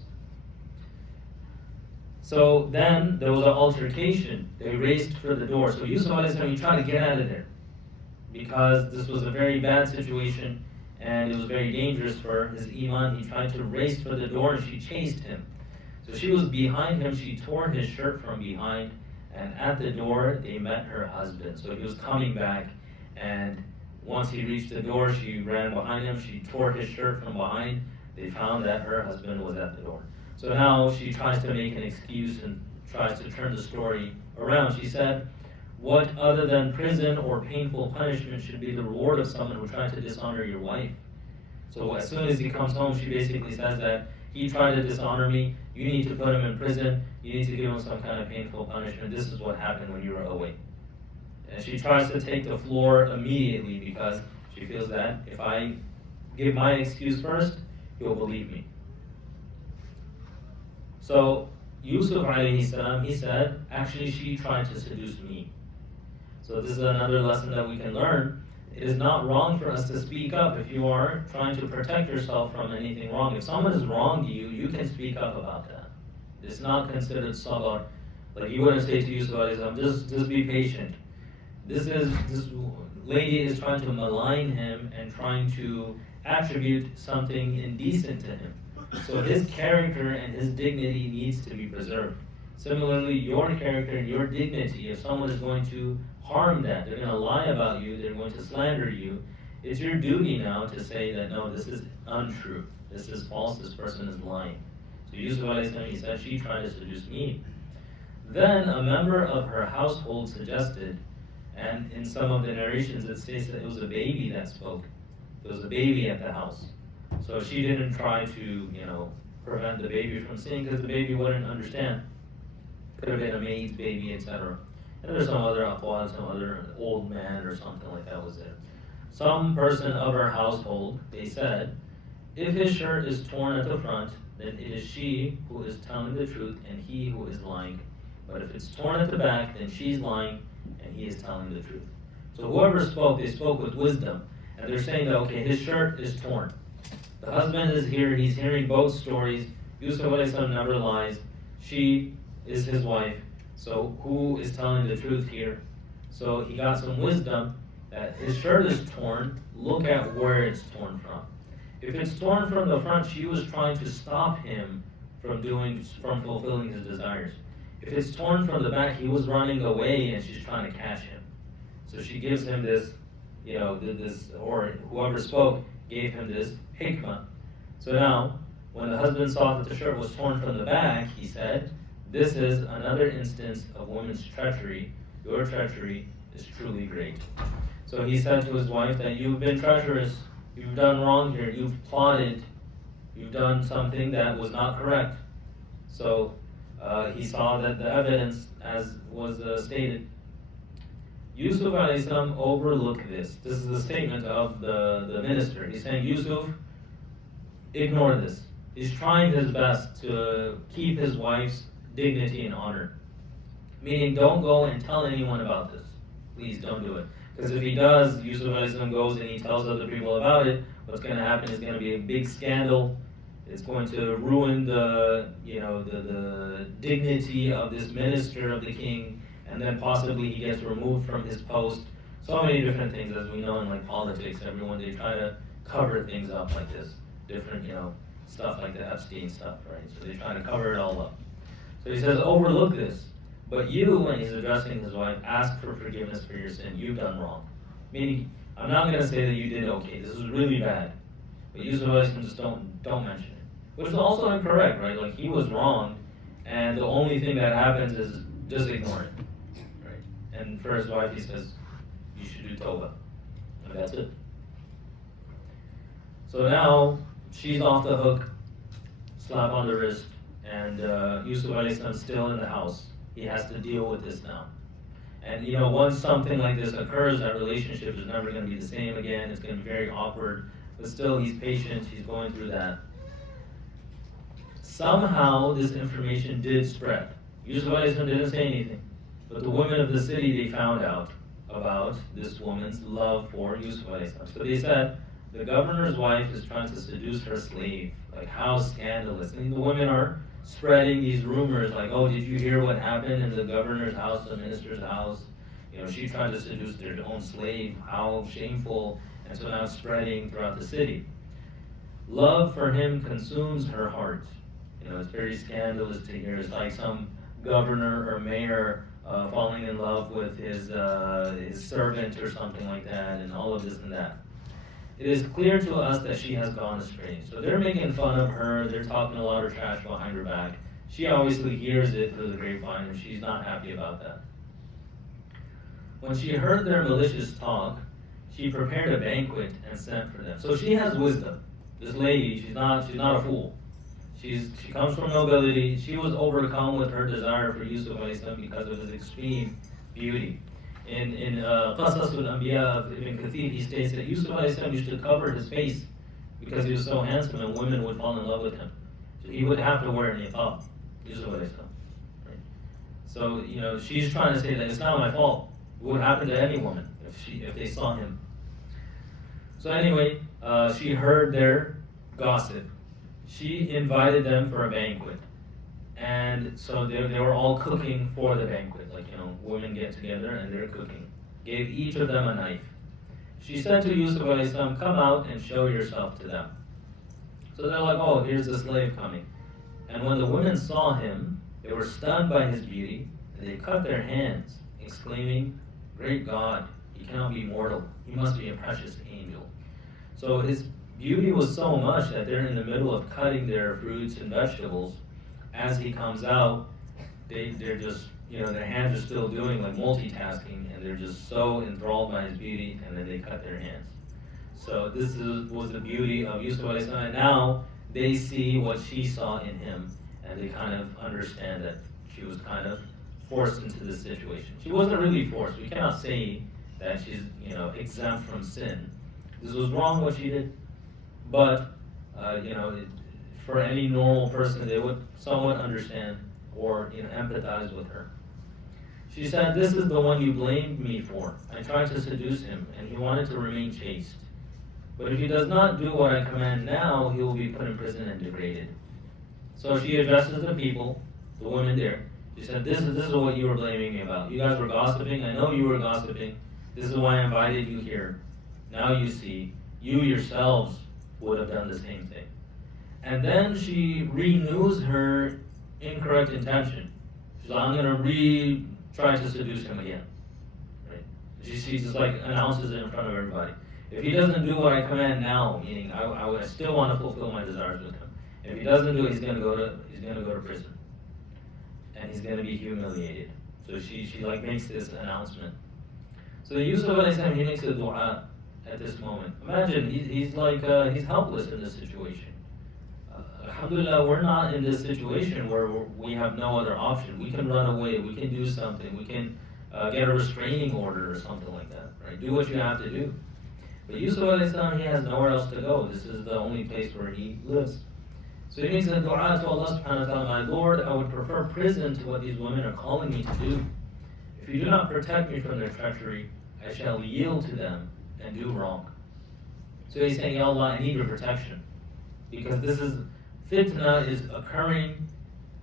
So then there was an altercation. They raced for the door. So Yusuf alayhi salam, he tried to get out of there because this was a very bad situation and it was very dangerous for his iman. He tried to race for the door and she chased him. So she was behind him. She tore his shirt from behind, and at the door they met her husband. So he was coming back, and once he reached the door, she ran behind him. She tore his shirt from behind. They found that her husband was at the door. So now she tries to make an excuse and tries to turn the story around. She said, "What other than prison or painful punishment should be the reward of someone who tried to dishonor your wife?" So as soon as he comes home, she basically says that he tried to dishonor me. You need to put him in prison. You need to give him some kind of painful punishment. This is what happened when you were away. And she tries to take the floor immediately because she feels that if I give my excuse first, he'll believe me. So Yusuf alayhi salam, he said, actually she tried to seduce me. So this is another lesson that we can learn. It is not wrong for us to speak up if you are trying to protect yourself from anything wrong. If someone has wronged you, you can speak up about that. It's not considered sabr. Like you wouldn't say to Yusuf alayhi salam, just be patient. This lady is trying to malign him and trying to attribute something indecent to him. So his character and his dignity needs to be preserved. Similarly, your character and your dignity, if someone is going to harm that, they're going to lie about you, they're going to slander you, it's your duty now to say that no, this is untrue, this is false, this person is lying. So Yusuf alayhi salam, he said, she tried to seduce me. Then a member of her household suggested, and in some of the narrations it states that it was a baby that spoke. There was a baby at the house. So she didn't try to, prevent the baby from seeing because the baby wouldn't understand. Could have been a maid's baby, etc. And there's some other aqwal, some other old man or something like that was there. Some person of her household, they said, if his shirt is torn at the front, then it is she who is telling the truth and he who is lying. But if it's torn at the back, then she's lying and he is telling the truth. So whoever spoke, they spoke with wisdom. And they're saying that, okay, his shirt is torn. The husband is here, he's hearing both stories. Yusuf alayhi salam never lies. She is his wife. So who is telling the truth here? So he got some wisdom that his shirt is torn. Look at where it's torn from. If it's torn from the front, she was trying to stop him from fulfilling his desires. If it's torn from the back, he was running away and she's trying to catch him. So she gives him this, or whoever spoke gave him this hikmah. So now, when the husband saw that the shirt was torn from the back, he said, this is another instance of woman's treachery. Your treachery is truly great. So he said to his wife that you've been treacherous, you've done wrong here, you've plotted, you've done something that was not correct. So he saw that the evidence, as was stated, Yusuf alayhi salam overlooked this. This is the statement of the minister. He's saying, Yusuf, ignore this. He's trying his best to keep his wife's dignity and honor. Meaning, don't go and tell anyone about this. Please don't do it. Because if he does, Yusuf alayhi salam goes and he tells other people about it, what's going to happen is going to be a big scandal. It's going to ruin the dignity of this minister of the king, and then possibly he gets removed from his post. So many different things, as we know in politics, everyone, they try to cover things up like this. Different, stuff like the Epstein stuff, right? So they try to cover it all up. So he says, overlook this. But you, when he's addressing his wife, ask for forgiveness for your sin. You've done wrong. Meaning, I'm not going to say that you did okay. This is really bad. But Yusuf just don't mention it. Which is also incorrect, right? Like, he was wrong, and the only thing that happens is just ignore it. Right? And for his wife, he says, you should do tawbah. And that's it. So now, she's off the hook, slap on the wrist, and Yusuf alayhi salam still in the house. He has to deal with this now. And once something like this occurs, that relationship is never going to be the same again. It's going to be very awkward. But still, he's patient. He's going through that. Somehow, this information did spread. Yusuf didn't say anything. But the women of the city, they found out about this woman's love for Yusuf. So they said, the governor's wife is trying to seduce her slave. Like, how scandalous. And the women are spreading these rumors like, oh, did you hear what happened in the governor's house, the minister's house? She tried to seduce their own slave. How shameful. And so now it's spreading throughout the city. Love for him consumes her heart. It's very scandalous to hear. It's like some governor or mayor falling in love with his servant or something like that, and all of this and that. It is clear to us that she has gone astray. So they're making fun of her, they're talking a lot of trash behind her back. She obviously hears it through the grapevine, and she's not happy about that. When she heard their malicious talk, she prepared a banquet and sent for them. So she has wisdom. This lady, she's not a fool. She comes from nobility. She was overcome with her desire for Yusuf because of his extreme beauty. In Qasas al-Anbiya of Ibn Kathir, he states that Yusuf used to cover his face because he was so handsome and women would fall in love with him. So he would have to wear niqab, Yusuf. Right? So, she's trying to say that it's not my fault. It would happen to any woman if they saw him. So anyway, she heard their gossip. She invited them for a banquet. And so they were all cooking for the banquet. Like, women get together and they're cooking. Gave each of them a knife. She said to Yusuf, come out and show yourself to them. So they're like, oh, here's the slave coming. And when the women saw him, they were stunned by his beauty, and they cut their hands, exclaiming, great God, he cannot be mortal. He must be a precious angel. So his beauty was so much that they're in the middle of cutting their fruits and vegetables. As he comes out, they're just, their hands are still doing like multitasking, and they're just so enthralled by his beauty, and then they cut their hands. So this was the beauty of Yusuf, and now they see what she saw in him, and they kind of understand that she was kind of forced into this situation. She wasn't really forced. We cannot say that she's, exempt from sin. This was wrong what she did, but for any normal person, they would somewhat understand or empathize with her. She said, this is the one you blamed me for. I tried to seduce him, and he wanted to remain chaste. But if he does not do what I command now, he will be put in prison and degraded. So she addresses the people, the women there. She said, this is what you were blaming me about. You guys were gossiping. I know you were gossiping. This is why I invited you here. Now you see, you yourselves would have done the same thing. And then she renews her incorrect intention. She's like, I'm going to try to seduce him again. Right? She just like announces it in front of everybody. If he doesn't do what I command now, meaning I still want to fulfill my desires with him. If he doesn't do it, he's going to go to prison, and he's going to be humiliated. So she like makes this announcement. So Yusuf he makes a dua at this moment. Imagine he's helpless in this situation. Alhamdulillah, we're not in this situation where we have no other option. We can run away. We can do something. We can get a restraining order or something like that. Right? Do what you have to do. But Yusuf he has nowhere else to go. This is the only place where he lives. So he makes a dua to Allah subhanahu wa ta'ala, my Lord, I would prefer prison to what these women are calling me to do. If you do not protect me from their treachery, I shall yield to them and do wrong. So he's saying, Ya Allah, I need your protection. Because this is, fitna is occurring,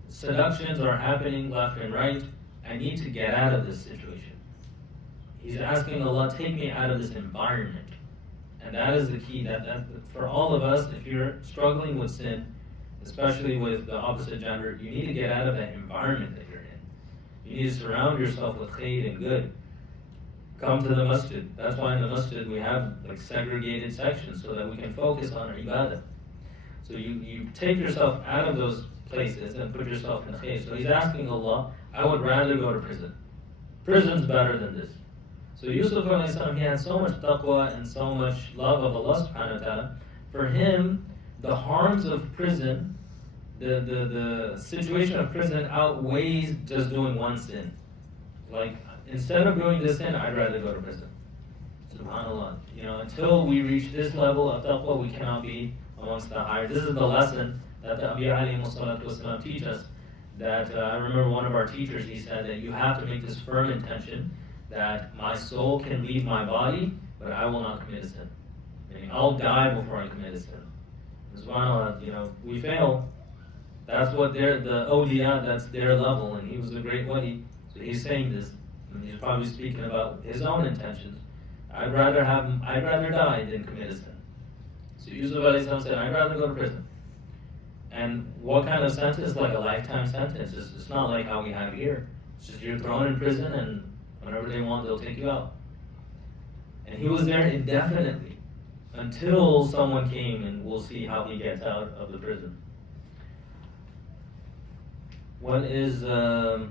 seductions are happening left and right. I need to get out of this situation. He's asking Allah, take me out of this environment. And that is the key, that for all of us, if you're struggling with sin, especially with the opposite gender, you need to get out of that environment that you're in. You need to surround yourself with khayr and good. Come to the masjid. That's why in the masjid we have like segregated sections so that we can focus on our ibadah. So you take yourself out of those places and put yourself in khayr. So he's asking Allah, I would rather go to prison. Prison's better than this. So Yusuf he had so much taqwa and so much love of Allah subhanahu wa ta'ala. For him, the harms of prison, the situation of prison outweighs just doing one sin. Like, instead of doing this sin, I'd rather go to prison. SubhanAllah. Until we reach this level of taqwa, we cannot be amongst the higher. This is the lesson that the Anbiya alayhi salatu wasalam teach us. That I remember one of our teachers, he said that you have to make this firm intention that my soul can leave my body, but I will not commit a sin. Meaning, I'll die before I commit a sin. SubhanAllah, we fail. That's what the awliya, that's their level, and he was a great wali. So he's saying this, and he's probably speaking about his own intentions. I'd rather die than commit a sin. So Yusuf alayhi salam said, I'd rather go to prison. And what kind of sentence? Like a lifetime sentence. It's not like how we have here. It's just you're thrown in prison, and whenever they want, they'll take you out. And he was there indefinitely until someone came, and we'll see how he gets out of the prison. When is the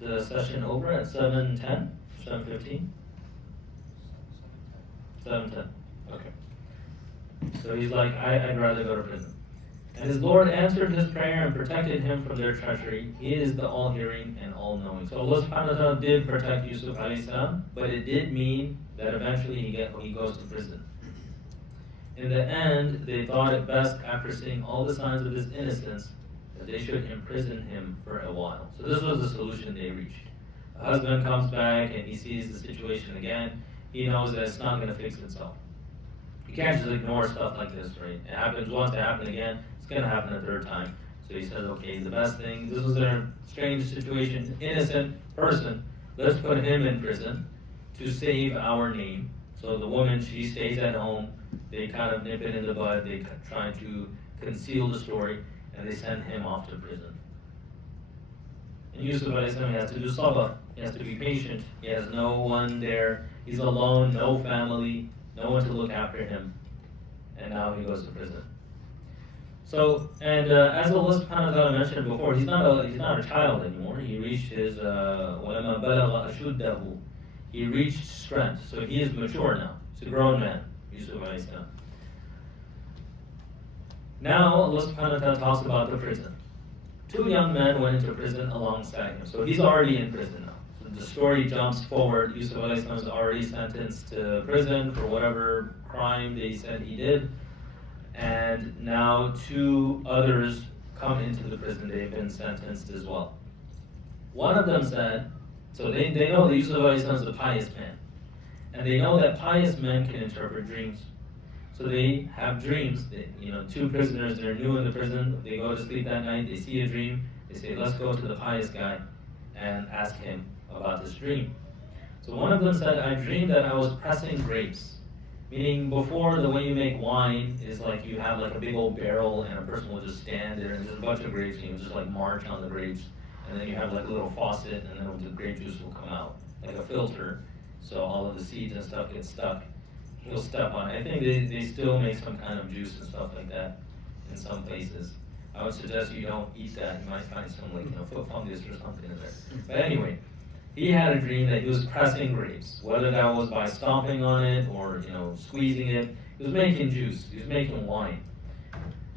session over? At 7:10? 7:15? 7:10. Okay. So he's like, I'd rather go to prison. And his Lord answered his prayer and protected him from their treachery. He is the all-hearing and all-knowing. So Allah subhanahu wa ta'ala did protect Yusuf alayhi salam, but it did mean that eventually he goes to prison. In the end, they thought it best, after seeing all the signs of his innocence, that they should imprison him for a while. So this was the solution they reached. The husband comes back and he sees the situation again. He knows that it's not going to fix itself. You can't just ignore stuff like this, right? It happens once, it happens again. It's going to happen a third time. So he says, okay, the best thing, this was a strange situation, innocent person, let's put him in prison to save our name. So the woman, she stays at home, they kind of nip it in the bud, they try to conceal the story, and they send him off to prison. And Yusuf alayhi salam has to do sabr, he has to be patient, he has no one there, he's alone, no family, no one to look after him, and now he goes to prison. So, and as Allah subhanahu wa ta'ala mentioned before, he's not a child anymore. He reached his وَلَمَا بَلَغَ أَشُدَّهُ. He reached strength, so he is mature now. He's a grown man, Yusuf alayhi salam. Now Allah subhanahu wa ta'ala talks about the prison. Two young men went into prison alongside him. So he's already in prison now. So the story jumps forward. Yusuf alayhi salam is already sentenced to prison for whatever crime they said he did. And now two others come into the prison. They've been sentenced as well. One of them said, so they know that Yusuf alayhi salam is a pious man. And they know that pious men can interpret dreams. So they have dreams. Two prisoners, they're new in the prison. They go to sleep that night. They see a dream. They say, let's go to the pious guy and ask him about this dream. So one of them said, I dreamed that I was pressing grapes. Meaning before, the way you make wine is like you have like a big old barrel and a person will just stand there and there's a bunch of grapes and you just like march on the grapes. And then you have like a little faucet and then the grape juice will come out, like a filter. So all of the seeds and stuff get stuck. He'll step on it. I think they still make some kind of juice and stuff like that in some places. I would suggest you don't eat that. You might find some like foot fungus or something in there. But anyway, he had a dream that he was pressing grapes, whether that was by stomping on it or squeezing it. He was making juice. He was making wine.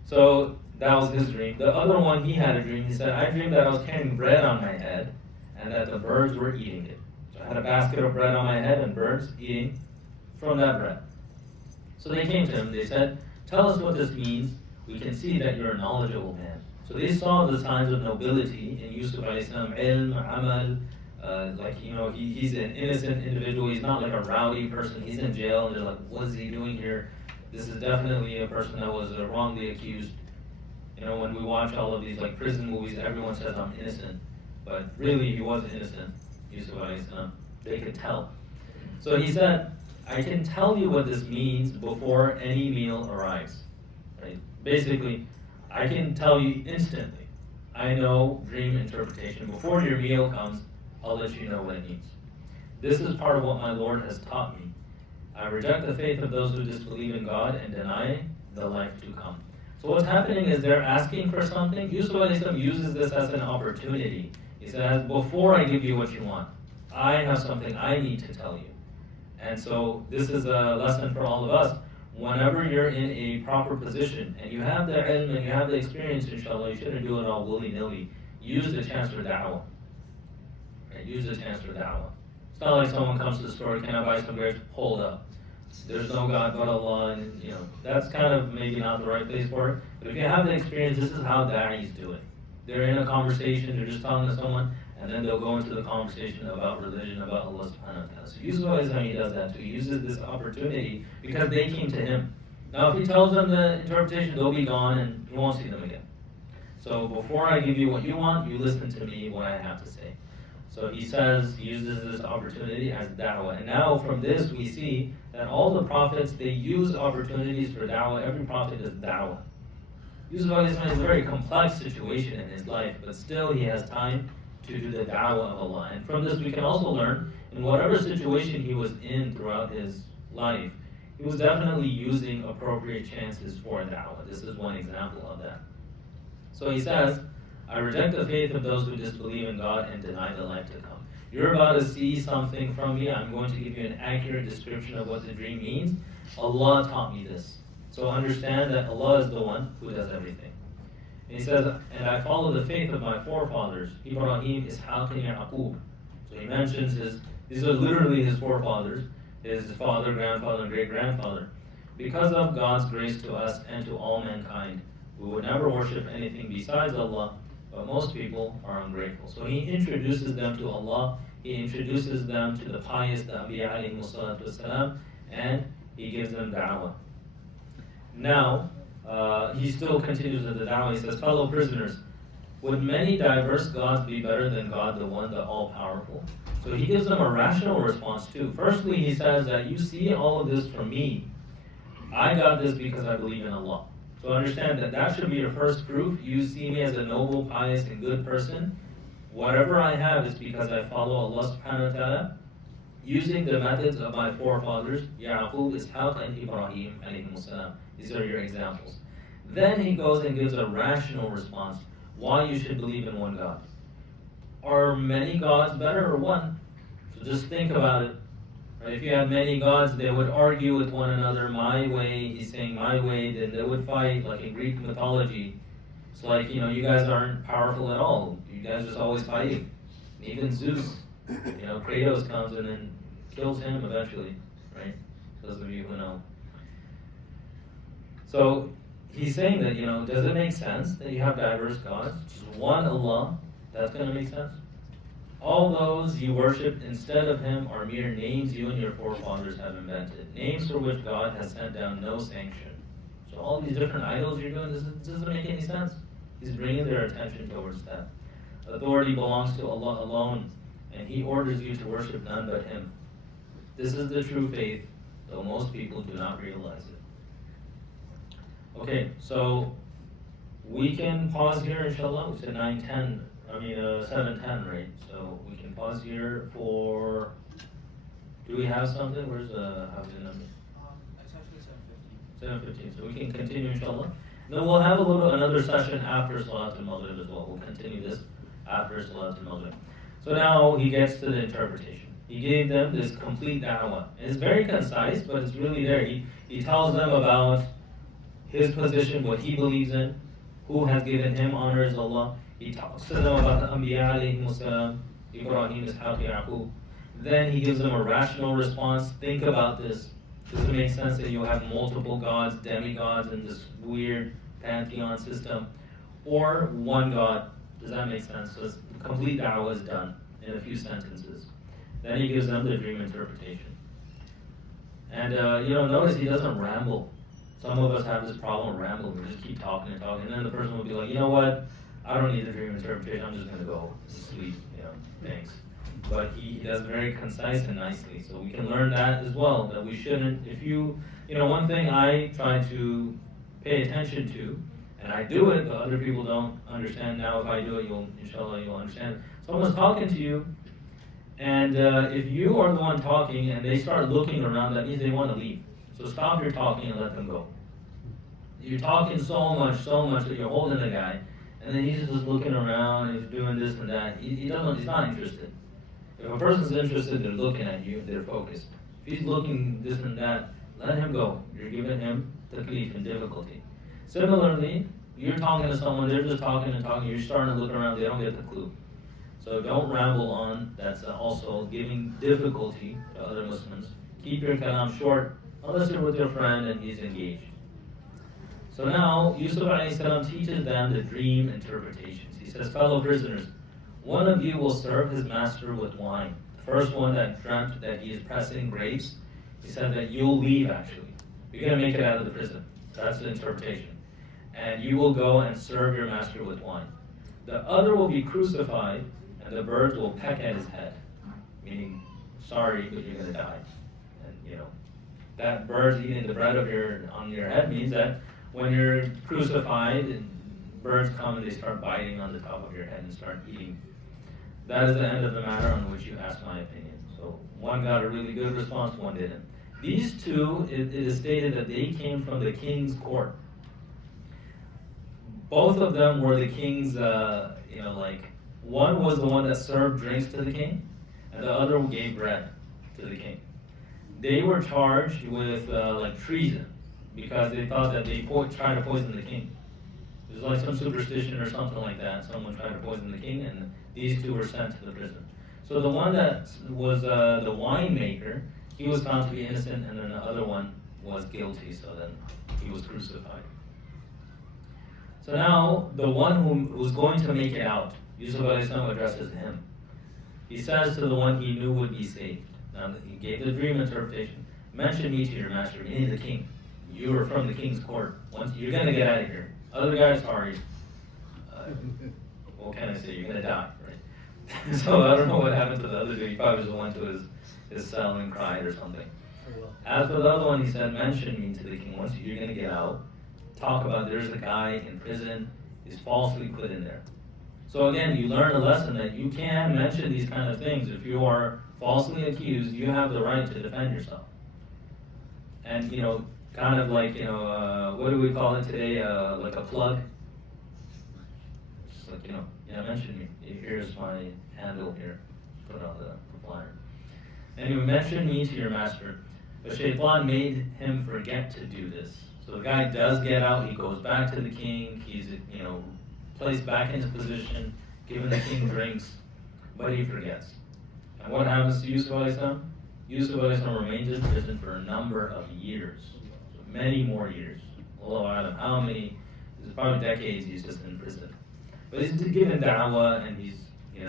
So that was his dream. The other one, he had a dream. He said, I dreamed that I was carrying bread on my head and that the birds were eating it. So I had a basket of bread on my head and birds eating from that bread. So they came to him. They said, tell us what this means. We can see that you're a knowledgeable man. So they saw the signs of nobility in Yusuf alayhi salam, ilm, amal. He's an innocent individual. He's not like a rowdy person. He's in jail, and they're like, what is he doing here? This is definitely a person that was wrongly accused. When we watch all of these like prison movies, everyone says I'm innocent, but really he wasn't innocent. Yusuf alayhi salam. They could tell. So he said, I can tell you what this means before any meal arrives. Right? Basically, I can tell you instantly. I know dream interpretation. Before your meal comes, I'll let you know what it means. This is part of what my Lord has taught me. I reject the faith of those who disbelieve in God and deny the life to come. So what's happening is they're asking for something. Yusuf alayhi salam uses this as an opportunity. He says, before I give you what you want, I have something I need to tell you. And so this is a lesson for all of us. Whenever you're in a proper position and you have the ilm and you have the experience, inshallah, you shouldn't do it all willy-nilly. Use the chance for da'wah. Right? Use the chance for da'wah. It's not like someone comes to the store, can I buy some grapes? Hold up. There's no God but Allah, and that's kind of maybe not the right place for it. But if you have the experience, this is how da'is do it. They're in a conversation, they're just talking to someone, and then they'll go into the conversation about religion, about Allah subhanahu wa ta'ala. So Yusuf alayhi salam, he does that too. He uses this opportunity because they came to him. Now if he tells them the interpretation, they'll be gone and he won't see them again. So before I give you what you want, you listen to me, what I have to say. So he says, he uses this opportunity as da'wah. And now from this we see that all the prophets, they use opportunities for da'wah. Every prophet is da'wah. Yusuf alayhi salam is a very complex situation in his life, but still he has time to do the da'wah of Allah. And from this we can also learn, in whatever situation he was in throughout his life, he was definitely using appropriate chances for da'wah. This is one example of that. So he says, I reject the faith of those who disbelieve in God and deny the life to come. You're about to see something from me. I'm going to give you an accurate description of what the dream means. Allah taught me this. So understand that Allah is the one who does everything. And he says, and I follow the faith of my forefathers, Ibrahim, Ishaq, and Yaqub. So he mentions these are literally his forefathers, his father, grandfather, and great-grandfather. Because of God's grace to us and to all mankind, we would never worship anything besides Allah, but most people are ungrateful. So he introduces them to Allah, he introduces them to the pious, the Anbiya alayhi salatu wasalam, and he gives them da'wah. Now, he still continues with the da'wah. He says, fellow prisoners, would many diverse gods be better than God, the one, the all-powerful? So he gives them a rational response too. Firstly, he says that you see all of this from me. I got this because I believe in Allah. So understand that should be your first proof. You see me as a noble, pious, and good person. Whatever I have is because I follow Allah subhanahu wa ta'ala, using the methods of my forefathers, Yaqub, Ishaq, and Ibrahim alayhi salam. These are your examples. Then he goes and gives a rational response why you should believe in one God. Are many gods better or one? So just think about it. Right? If you have many gods, they would argue with one another. My way, he's saying my way, then they would fight, like in Greek mythology. It's like, you guys aren't powerful at all. You guys just always fighting. Even Zeus, Kratos comes and then kills him eventually, right? Those of you who know. So he's saying that, does it make sense that you have diverse gods? Just one Allah, that's going to make sense? All those you worship instead of him are mere names you and your forefathers have invented, names for which God has sent down no sanction. So all these different idols you're doing, doesn't make any sense. He's bringing their attention towards that. Authority belongs to Allah alone, and he orders you to worship none but him. This is the true faith, though most people do not realize it. Okay, so we can pause here, inshallah. We said 7:10, right? So we can pause here for. Do we have something? Where's the number? It's actually 7:15. 7:15. So we can continue, inshallah. Then we'll have another session after Salatul Maghrib as well. We'll continue this after Salatul Maghrib. So now he gets to the interpretation. He gave them this complete da'wah. And it's very concise, but it's really there. He tells them about his position, what he believes in, who has given him honor as Allah. He talks to them about the Anbiya alayhi salam, Ibrahim, Ishaq, Yaqub. Then he gives them a rational response. Think about this. Does it make sense that you have multiple gods, demigods, in this weird pantheon system? Or one God? Does that make sense? So the complete da'wah is done in a few sentences. Then he gives them the dream interpretation. And notice he doesn't ramble. Some of us have this problem rambling. We just keep talking and talking. And then the person will be like, you know what? I don't need the dream interpretation. I'm just going to go sleep. Thanks. But he does very concise and nicely. So we can learn that as well, that we shouldn't, one thing I try to pay attention to, and I do it, but other people don't understand. Now if I do it, inshallah, you'll understand. Someone's talking to you, and if you are the one talking and they start looking around, that means they want to leave. So stop your talking and let them go. You're talking so much that you're holding the guy, and then he's just looking around and he's doing this and that. He's not interested. If a person's interested, they're looking at you, they're focused. If he's looking this and that, let him go. You're giving him taklif and difficulty. Similarly, you're talking to someone, they're just talking and talking, you're starting to look around, they don't get the clue. So don't ramble on. That's also giving difficulty to other Muslims. Keep your kalam short, unless you're with your friend and he's engaged. So now, Yusuf alayhi teaches them the dream interpretations. He says, fellow prisoners, one of you will serve his master with wine. The first one that dreamt that he is pressing grapes, he said that you'll leave actually. You're going to make it out of the prison. That's the interpretation. And you will go and serve your master with wine. The other will be crucified, and the birds will peck at his head, meaning, sorry, but you're going to die. And that birds eating the bread on your head means that when you're crucified, and birds come and they start biting on the top of your head and start eating. That is the end of the matter on which you asked my opinion. So one got a really good response, one didn't. These two, it is stated that they came from the king's court. Both of them were the king's, one was the one that served drinks to the king, and the other gave bread to the king. They were charged with treason because they thought that they tried to poison the king. It was like some superstition or something like that. Someone tried to poison the king, and these two were sent to the prison. So the one that was the winemaker, he was found to be innocent, and then the other one was guilty, so then he was crucified. So now, the one who was going to make it out, Yusuf addresses him. He says to the one he knew would be saved. Now, he gave the dream interpretation. Mention me to your master, meaning the king. You are from the king's court. You're going to get out of here. Other guy, sorry. What can I say? You're going to die, right? So I don't know what happened to the other dude. He probably just went to his cell and cried or something. As for the other one, he said, mention me to the king. Once you're going to get out, talk about there's a guy in prison, he's falsely put in there. So again, you learn a lesson that you can mention these kind of things. If you are falsely accused, you have the right to defend yourself. And kind of like, what do we call it today? Like a plug. Just like, mention me. Here's my handle here. Put on the flyer. Anyway, mention me to your master. But Shaitan made him forget to do this. So the guy does get out, he goes back to the king, he's, placed back in his position, given the king drinks, but he forgets. And what happens to Yusuf alayhi? Yusuf alayhi remains in prison for a number of years, so many more years. Allahu alam, how many? It's probably decades he's just in prison. But he's given da'wah and he's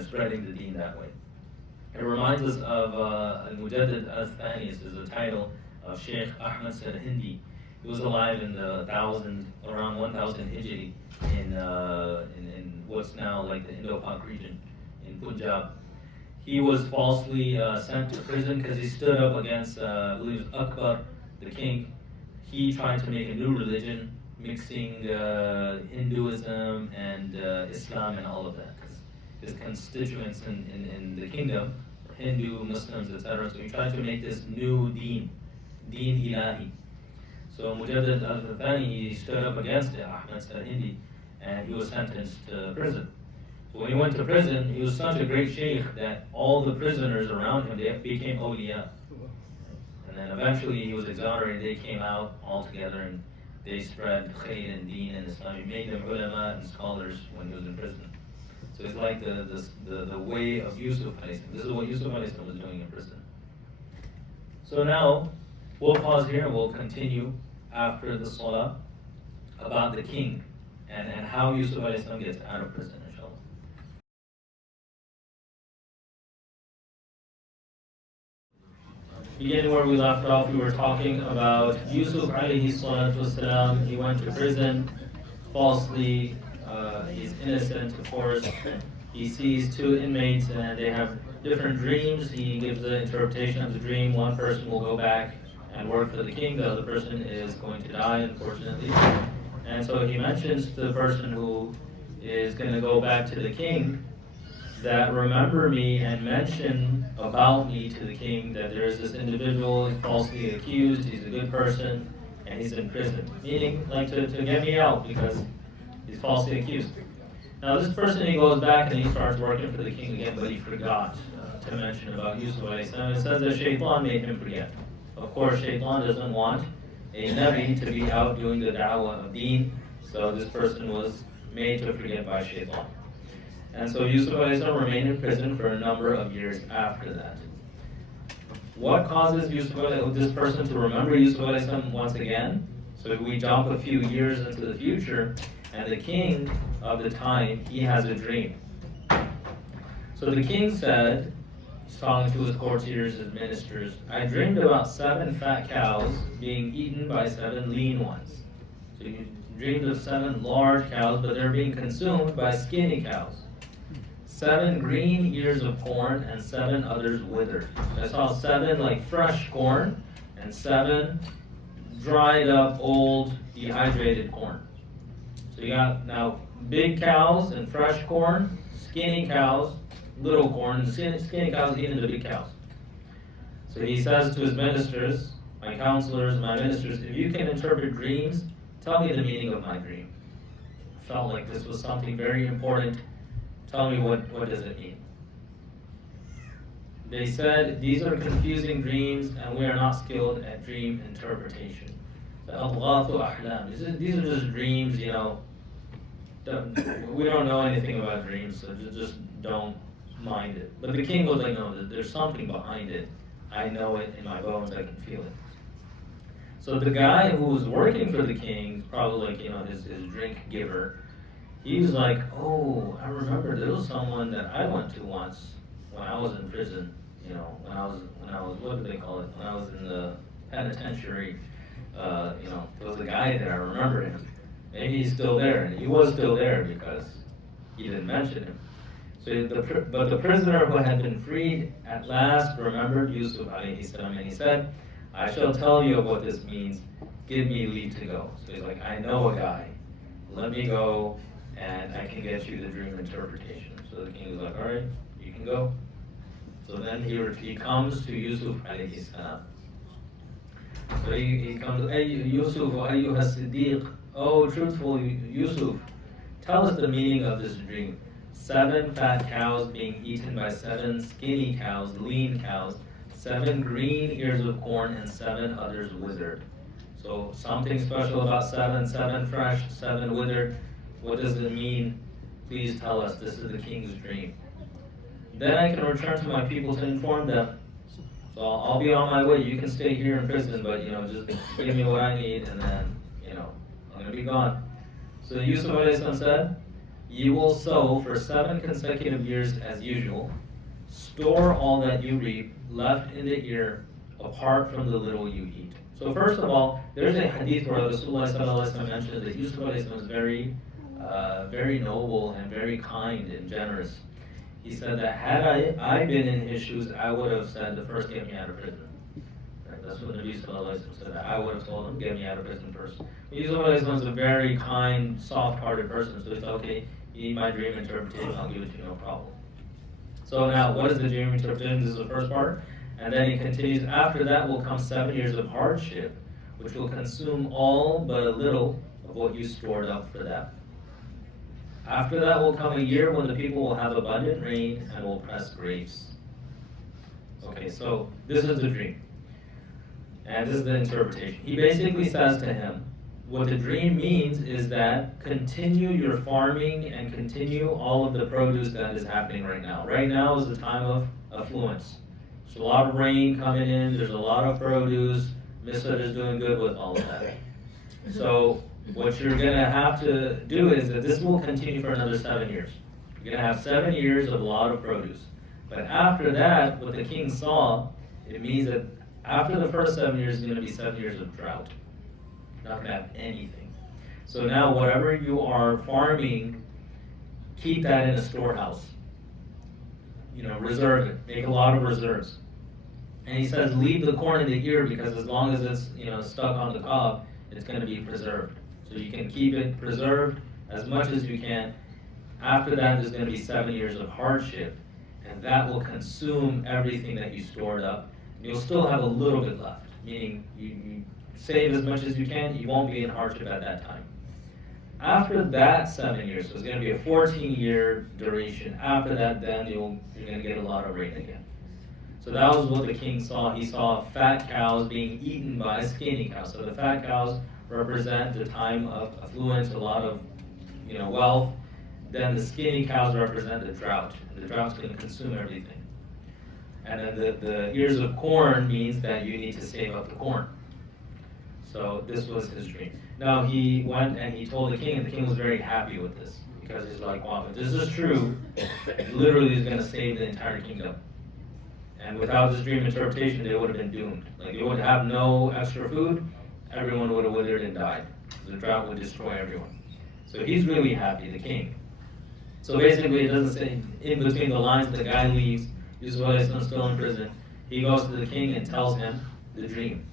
spreading the deen that way. It reminds us of Al-Mujaddid al-Thani, is the title of Sheikh Ahmad Sarhindi. He was alive in the around 1000 Hijri in what's now like the Indo-Pak region in Punjab. He was falsely sent to prison because he stood up against, I believe it was Akbar, the king. He tried to make a new religion, mixing Hinduism and Islam and all of that. Because his constituents in the kingdom were Hindu, Muslims, etc. So he tried to make this new deen ilahi. So Mujaddid al-Thani, he stood up against it, Ahmad Sarhindi, and he was sentenced to prison. So when he went to prison, he was such a great sheikh that all the prisoners around him, they became awliya. And then eventually he was exonerated, they came out all together and they spread khair and deen and Islam. He made them ulama and scholars when he was in prison. So it's like the way of Yusuf alayhi. This is what Yusuf alayhi was doing in prison. So now, we'll pause here and we'll continue after the salah about the king and how Yusuf alayhi gets out of prison, inshallah. Beginning where we left off, we were talking about Yusuf alayhi salatu wasalam. He went to prison falsely. He's innocent, of course. He sees two inmates and they have different dreams. He gives the interpretation of the dream. One person will go back and work for the king. The other person is going to die, unfortunately. And so he mentions to the person who is going to go back to the king that remember me and mention about me to the king, that there is this individual falsely accused, he's a good person, and he's in prison. Meaning, like to get me out because he's falsely accused. Now this person, he goes back and he starts working for the king again, but he forgot to mention about Yusuf alayhi salam. It says that Shaitan made him forget. Of course, Shaitan doesn't want a Nabi to be out doing the da'wah of deen, so this person was made to forget by Shaitan. And so Yusuf alayhi salam remained in prison for a number of years after that. What causes this person to remember Yusuf alayhi salam once again? So if we jump a few years into the future, and the king of the time, he has a dream. So the king said, he's talking to his courtiers, his ministers, I dreamed about 7 fat cows being eaten by 7 lean ones. So you dreamed of 7 large cows, but they're being consumed by skinny cows. 7 green ears of corn and 7 others withered. So I saw 7 like fresh corn and 7 dried up, old, dehydrated corn. So you got now big cows and fresh corn, skinny cows, little corn, and skinny cows eating the big cows. So he says to his ministers, my counselors, my ministers, if you can interpret dreams, tell me the meaning of my dream. I felt like this was something very important. Tell me what does it mean? They said, these are confusing dreams and we are not skilled at dream interpretation. These are just dreams, you know. We don't know anything about dreams, so just don't mind it. But the king was like, no, there's something behind it. I know it in my bones, I can feel it. So the guy who was working for the king, probably like, you know, his drink giver, he was like, oh, I remember there was someone that I went to once when I was in prison, you know, when I was, what do they call it? When I was in the penitentiary, you know, there was a guy there, I remember him. Maybe he's still there, and he was still there because he didn't mention him. So but the prisoner who had been freed at last remembered Yusuf alayhi salam, and he said, I shall tell you of what this means, give me leave to go. So he's like, I know a guy, let me go, and I can get you the dream interpretation. So the king was like, all right, you can go. So then he comes to Yusuf alayhi salam. So he comes, hey Yusuf, ayyuha siddiq, oh truthful Yusuf, tell us the meaning of this dream. 7 fat cows being eaten by 7 skinny cows, lean cows, 7 green ears of corn, and 7 others withered. So something special about 7 fresh, 7 withered. What does it mean? Please tell us. This is the king's dream. Then I can return to my people to inform them. So I'll be on my way. You can stay here in prison, but you know, just give me what I need, and then you know, I'm gonna be gone. So Yusuf alayhi salam said, you will sow for 7 consecutive years as usual. Store all that you reap, left in the ear, apart from the little you eat. So first of all, there's a hadith where Rasulullah sallallahu alaihi wasallam mentioned that Yusuf alayhi salam was very noble and very kind and generous. He said that had I been in his shoes, I would have said, the first get me out of prison. Right? That's what Nabi sallallahu alaihi wasallam said. That I would have told him, get me out of prison first. Yusuf alayhi salam is a very kind, soft-hearted person, so he said, okay, you need my dream interpretation, I'll give it to you, no problem. So now, what is the dream interpretation? This is the first part. And then he continues, after that will come 7 years of hardship, which will consume all but a little of what you stored up for them. After that will come a year when the people will have abundant rain and will press grapes. Okay, so this is the dream. And this is the interpretation. He basically says to him, what the dream means is that continue your farming and continue all of the produce that is happening right now. Right now is the time of affluence. There's a lot of rain coming in, there's a lot of produce. Misr is doing good with all of that. So what you're going to have to do is that this will continue for another 7 years. You're going to have 7 years of a lot of produce. But after that, what the king saw, it means that after the first 7 years is going to be 7 years of drought. You're not going to have anything. So now whatever you are farming, keep that in a storehouse. You know, reserve it. Make a lot of reserves. And he says, leave the corn in the ear because as long as it's, you know, stuck on the cob, it's going to be preserved. So you can keep it preserved as much as you can. After that, there's going to be 7 years of hardship, and that will consume everything that you stored up. You'll still have a little bit left, meaning you save as much as you can, you won't be in hardship at that time. After that 7 years, so it's going to be a 14-year duration. After that, then you're going to get a lot of rain again. So that was what the king saw. He saw fat cows being eaten by skinny cows. So the fat cows represent the time of affluence, a lot of, you know, wealth, then the skinny cows represent the drought, and the drought's going to consume everything. And then the ears of corn means that you need to save up the corn. So this was his dream. Now he went and he told the king, and the king was very happy with this, because he's like, wow, if this is true, literally he's going to save the entire kingdom. And without this dream interpretation, they would have been doomed. Like, they would have no extra food, everyone would have withered and died. The drought would destroy everyone. So he's really happy, the king. So basically, it doesn't say, in between the lines, the guy leaves, Yusuf is still in prison. He goes to the king and tells him the dream.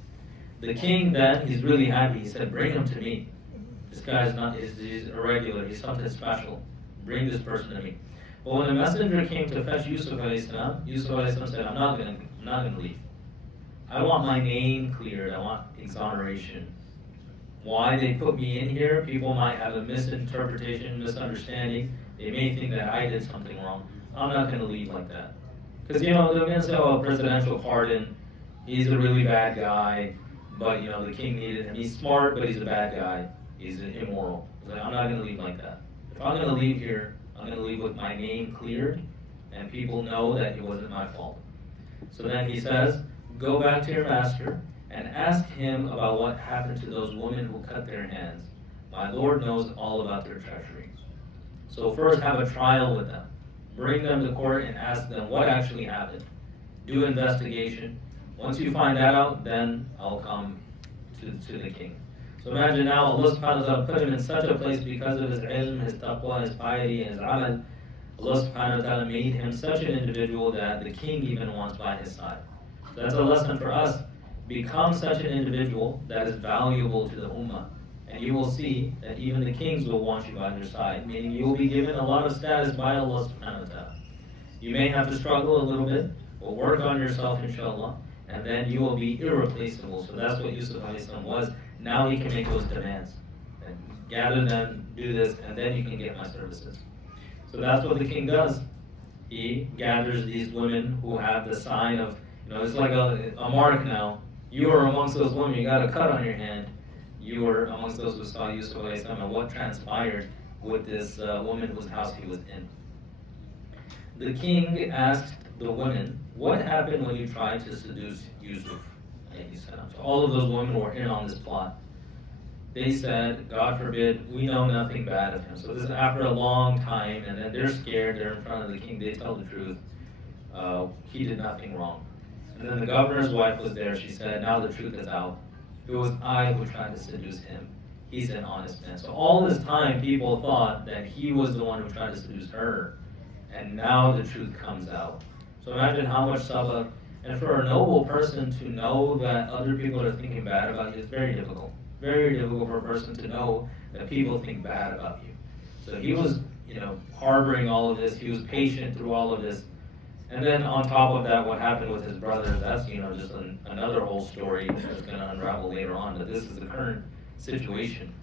The king then, he's really happy. He said, bring him to me. This guy's not, he's irregular, he's something special. Bring this person to me. But when the messenger came to fetch Yusuf said, I'm not gonna leave. I want my name cleared, I want exoneration. Why they put me in here, people might have a misinterpretation, misunderstanding. They may think that I did something wrong. I'm not gonna leave like that. Because, they're gonna say, oh, presidential pardon, he's a really bad guy, but, the king needed him. He's smart, but he's a bad guy. He's immoral. He's like, I'm not gonna leave like that. If I'm gonna leave here, I'm going to leave with my name cleared, and people know that it wasn't my fault. So then he says, go back to your master and ask him about what happened to those women who cut their hands. My Lord knows all about their treachery. So first have a trial with them. Bring them to court and ask them what actually happened. Do investigation. Once you find that out, then I'll come to the king. So imagine now Allah subhanahu wa ta'ala put him in such a place because of his ilm, his taqwa, his piety, and his amal. Allah subhanahu wa ta'ala made him such an individual that the king even wants by his side. So that's a lesson for us. Become such an individual that is valuable to the ummah. And you will see that even the kings will want you by their side, meaning you will be given a lot of status by Allah subhanahu wa ta'ala. You may have to struggle a little bit, but work on yourself inshallah, and then you will be irreplaceable. So that's what Yusuf was. Now he can make those demands. And gather them, do this, and then you can get my services. So that's what the king does. He gathers these women who have the sign of, it's like a mark now. You are amongst those women, you got a cut on your hand. You were amongst those who saw Yusuf and what transpired with this woman whose house he was in. The king asked the women, what happened when you tried to seduce Yusuf? So all of those women were in on this plot. They said, God forbid, we know nothing bad of him. So this is after a long time, and then they're scared, they're in front of the king, they tell the truth. He did nothing wrong. And then the governor's wife was there, she said, now the truth is out. It was I who tried to seduce him. He's an honest man. So all this time, people thought that he was the one who tried to seduce her. And now the truth comes out. So imagine how much sabr. And for a noble person to know that other people are thinking bad about you is very difficult. Very difficult for a person to know that people think bad about you. So he was, harboring all of this. He was patient through all of this. And then on top of that, what happened with his brother, that's, just another whole story that's going to unravel later on. But this is the current situation.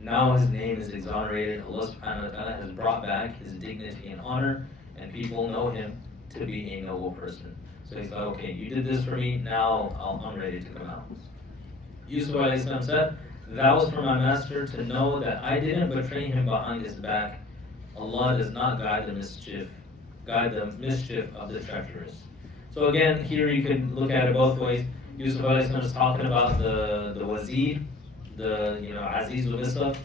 Now his name is exonerated. Allah subhanahu wa ta'ala has brought back his dignity and honor, and people know him to be a noble person. So he's like, okay, you did this for me, now I'm ready to come out. Yusuf said, that was for my master to know that I didn't betray him behind his back. Allah does not guide the mischief of the treacherous. So again, here you could look at it both ways. Yusuf is talking about the wazir, the Aziz Misr,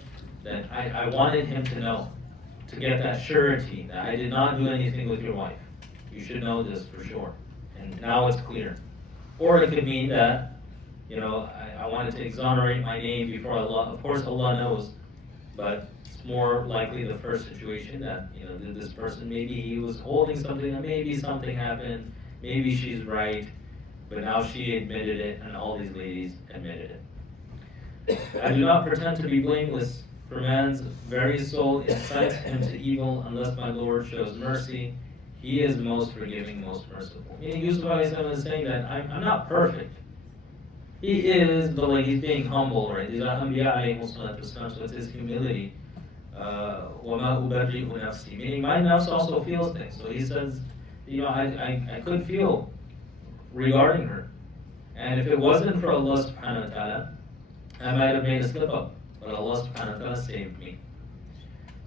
that I wanted him to know, to get that surety that I did not do anything with your wife. You should know this for sure. And now it's clear. Or it could mean that, I wanted to exonerate my name before Allah. Of course, Allah knows, but it's more likely the first situation that, this person, maybe he was holding something, and maybe something happened, maybe she's right, but now she admitted it, and all these ladies admitted it. I do not pretend to be blameless, for man's very soul incites him to evil unless my Lord shows mercy. He is most forgiving, most merciful. Meaning Yusuf is saying that I'm not perfect. He is, but he's being humble, right? These are Anbiya alayhi salatu wasalam, so it's his humility. وَمَا أُبَرِّئُ نَفْسِي. Meaning my nafs also feels things. So he says, I could feel regarding her. And if it wasn't for Allah subhanahu wa ta'ala, I might have made a slip up. But Allah subhanahu wa ta'ala saved me.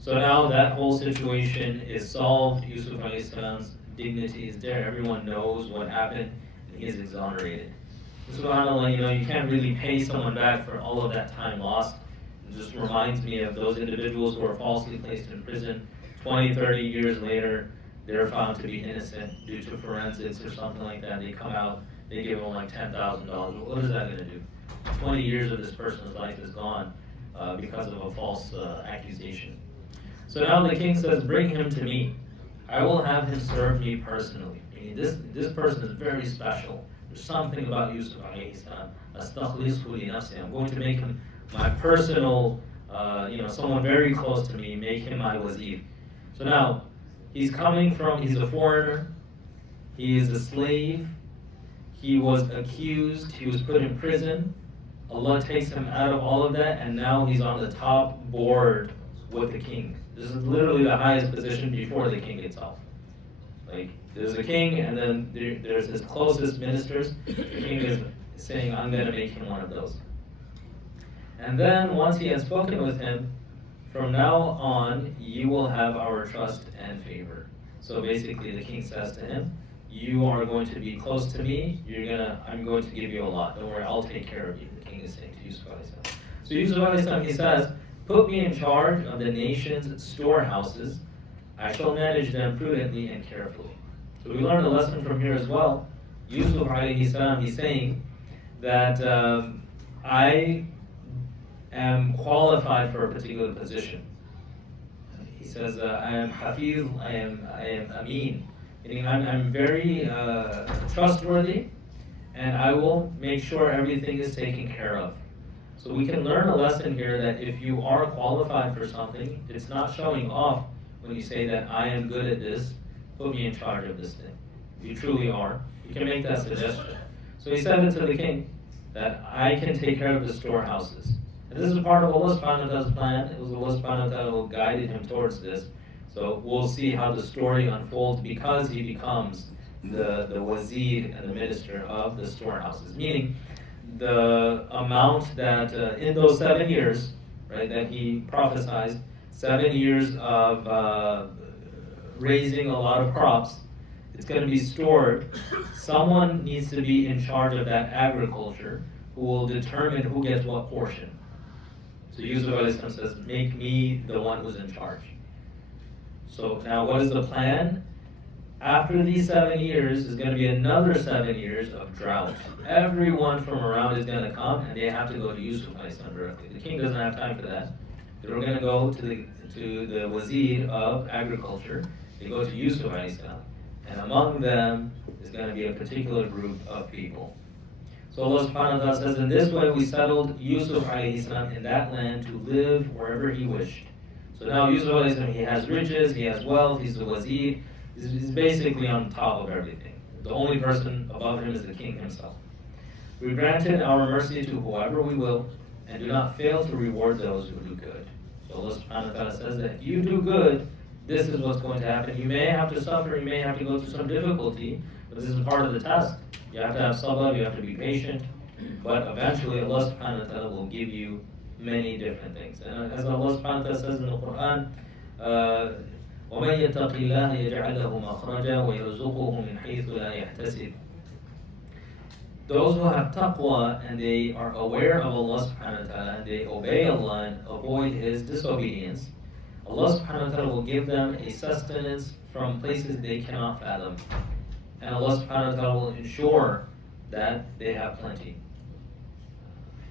So now that whole situation is solved. Yusuf alayhi salam's dignity is there. Everyone knows what happened, and he is exonerated. SubhanAllah, you can't really pay someone back for all of that time lost. It just reminds me of those individuals who were falsely placed in prison. 20, 30 years later, they're found to be innocent due to forensics or something like that. They come out, they give them like $10,000. What is that going to do? 20 years of this person's life is gone because of a false accusation. So now the king says, bring him to me. I will have him serve me personally. Meaning this person is very special. There's something about Yusuf alayhi salam. Astakhlishu li nafsi. I'm going to make him my personal, someone very close to me, make him my wazir. So now, he's a foreigner, he is a slave, he was accused, he was put in prison. Allah takes him out of all of that, and now he's on the top board with the king. This is literally the highest position before the king itself. Like, there's a king, and then there's his closest ministers. The king is saying, I'm going to make him one of those. And then, once he has spoken with him, from now on, you will have our trust and favor. So basically, the king says to him, you are going to be close to me, I'm going to give you a lot. Don't worry, I'll take care of you, the king is saying to Yusuf alayhi salam. So Yusuf alayhi salam, he says, put me in charge of the nation's storehouses. I shall manage them prudently and carefully. So we learn a lesson from here as well. Yusuf alayhi salam, he's saying that I am qualified for a particular position. He says, I am hafiz, I am ameen. Meaning I'm very trustworthy, and I will make sure everything is taken care of. So we can learn a lesson here that if you are qualified for something, it's not showing off when you say that I am good at this, put me in charge of this thing. If you truly are, you can make that suggestion. So he said it to the king, that I can take care of the storehouses. And this is part of Allah subhanahu wa ta'ala's plan. It was Allah subhanahu wa ta'ala who guided him towards this. So we'll see how the story unfolds because he becomes the wazir and the minister of the storehouses. Meaning, the amount that in those 7 years, right, that he prophesied, 7 years of raising a lot of crops, it's going to be stored. Someone needs to be in charge of that agriculture who will determine who gets what portion. So Yusuf alayhi salam says, make me the one who's in charge. So now what is the plan? After these 7 years is going to be another 7 years of drought. Everyone from around is going to come, and they have to go to Yusuf alayhi salam directly. The king doesn't have time for that. They're going to go to the wazir of agriculture. They go to Yusuf alayhi salam, and among them is going to be a particular group of people. So Allah subhanahu wa ta'ala says, in this way we settled Yusuf alayhi salam in that land to live wherever he wished. So now Yusuf alayhi salam, he has riches, he has wealth, he's the wazir. He's basically on top of everything. The only person above him is the king himself. We granted our mercy to whoever we will, and do not fail to reward those who do good. So Allah subhanahu wa ta'ala says that if you do good, this is what's going to happen. You may have to suffer, you may have to go through some difficulty, but this is part of the test. You have to have sabr, you have to be patient, but eventually Allah subhanahu wa ta'ala will give you many different things. And as Allah subhanahu wa ta'ala says in the Quran, وَمَنْ يَتَّقِ اللَّهَ يَجْعَلْ لَهُ مَخْرَجًا وَيَرْزُقْهُ مِنْ حَيْثُ لَا يَحْتَسِبُ. Those who have taqwa and they are aware of Allah subhanahu wa ta'ala and they obey Allah and avoid His disobedience, Allah subhanahu wa ta'ala will give them a sustenance from places they cannot fathom. And Allah subhanahu wa ta'ala will ensure that they have plenty.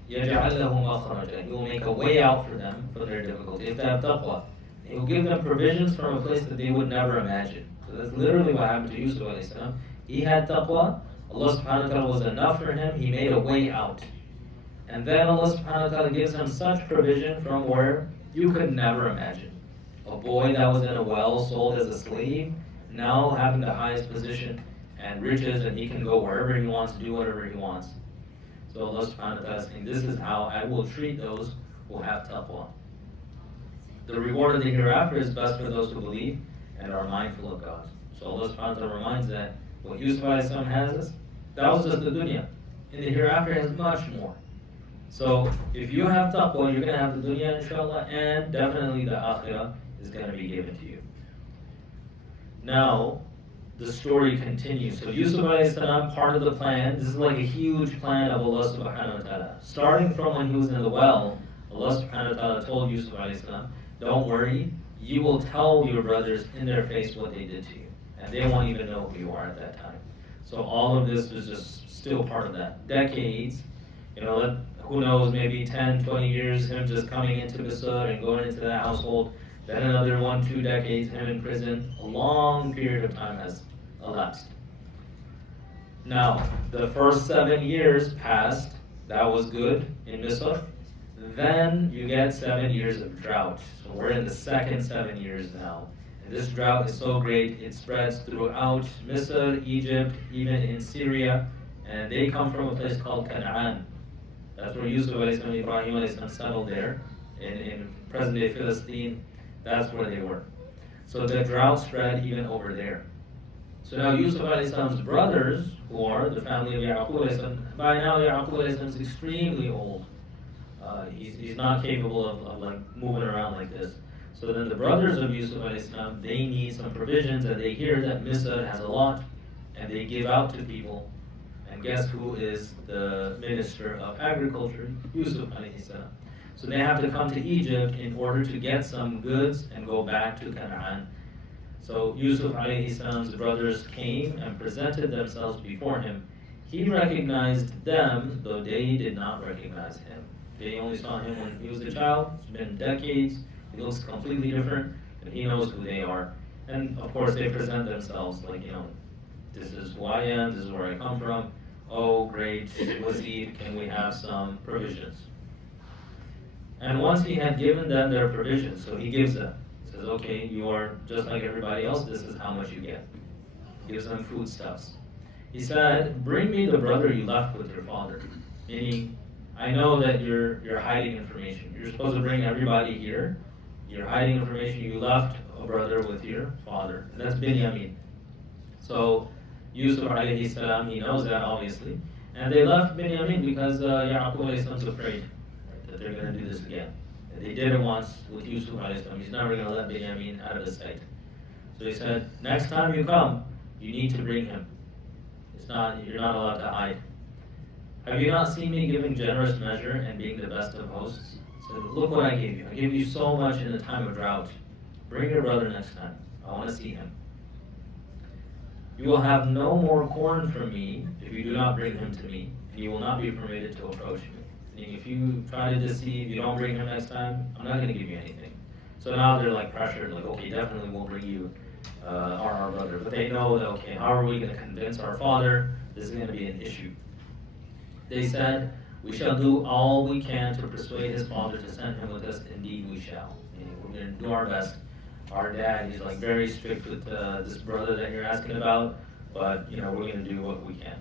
يَجْعَلْ لَهُ مَخْرَجًا. He will make a way out for them for their difficulty if they have taqwa. He will give them provisions from a place that they would never imagine. So that's literally what happened to Yusuf alayhi salam. He had taqwa, Allah subhanahu wa ta'ala was enough for him, he made a way out. And then Allah subhanahu wa ta'ala gives him such provision from where you could never imagine. A boy that was in a well, sold as a slave, now having the highest position and riches, and he can go wherever he wants, do whatever he wants. So Allah subhanahu wa ta'ala is saying, this is how I will treat those who have taqwa. The reward of the hereafter is best for those who believe and are mindful of God. So Allah subhanahu wa ta'ala reminds that what Yusuf alayhi salam has, that was just the dunya. In the hereafter has much more. So if you have taqwa, you're going to have the dunya inshallah, and definitely the akhirah is going to be given to you. Now, the story continues. So Yusuf alayhi salam, part of the plan, this is like a huge plan of Allah subhanahu wa ta'ala. Starting from when he was in the well, Allah subhanahu wa ta'ala told Yusuf alayhi salam, don't worry, you will tell your brothers in their face what they did to you. And they won't even know who you are at that time. So all of this is just still part of that. Decades, who knows, maybe 10, 20 years, him just coming into Misr and going into that household. Then another 1, 2 decades, him in prison. A long period of time has elapsed. Now, the first 7 years passed. That was good in Misr. Then you get 7 years of drought. So we're in the second 7 years now. And this drought is so great, it spreads throughout Misr, Egypt, even in Syria. And they come from a place called Canaan. That's where Yusuf and Ibrahim settled there, in present-day Philistine. That's where they were. So the drought spread even over there. So now Yusuf's brothers, who are the family of Yaqub, by now Yaqub is extremely old. He's not capable of like moving around like this. So then the brothers of Yusuf, they need some provisions, and they hear that Misr has a lot, and they give out to people. And guess who is the minister of agriculture? Yusuf alayhi salam. So they have to come to Egypt in order to get some goods and go back to Canaan. So Yusuf alayhi salam's brothers came and presented themselves before him. He recognized them, though they did not recognize him. They only saw him when he was a child. It's been decades. He looks completely different, and he knows who they are. And of course, they present themselves like, this is who I am, this is where I come from. Oh, great, Wazir, can we have some provisions? And once he had given them their provisions, so he gives them. He says, okay, you are just like everybody else, this is how much you get. He gives them foodstuffs. He said, bring me the brother you left with your father. Meaning, I know that you're hiding information. You're supposed to bring everybody here. You're hiding information. You left a brother with your father. And that's Binyamin. So Yusuf alayhi salam, he knows that obviously. And they left Binyamin because Yaqub alayhi salam is afraid that they're going to do this again. And they did it once with Yusuf alayhi salam. He's never going to let Binyamin out of his sight. So he said, next time you come, you need to bring him. You're not allowed to hide. Have you not seen me giving generous measure and being the best of hosts? So look what I gave you. I gave you so much in the time of drought. Bring your brother next time. I want to see him. You will have no more corn from me if you do not bring him to me, and you will not be permitted to approach me. And if you try to deceive, you don't bring him next time, I'm not going to give you anything. So now they're like pressured, like, okay, definitely we'll bring you our brother. But they know that, okay, how are we going to convince our father? This is going to be an issue. They said, we shall do all we can to persuade his father to send him with us. Indeed, we shall. We're going to do our best. Our dad, he's like very strict with this brother that you're asking about, but we're going to do what we can.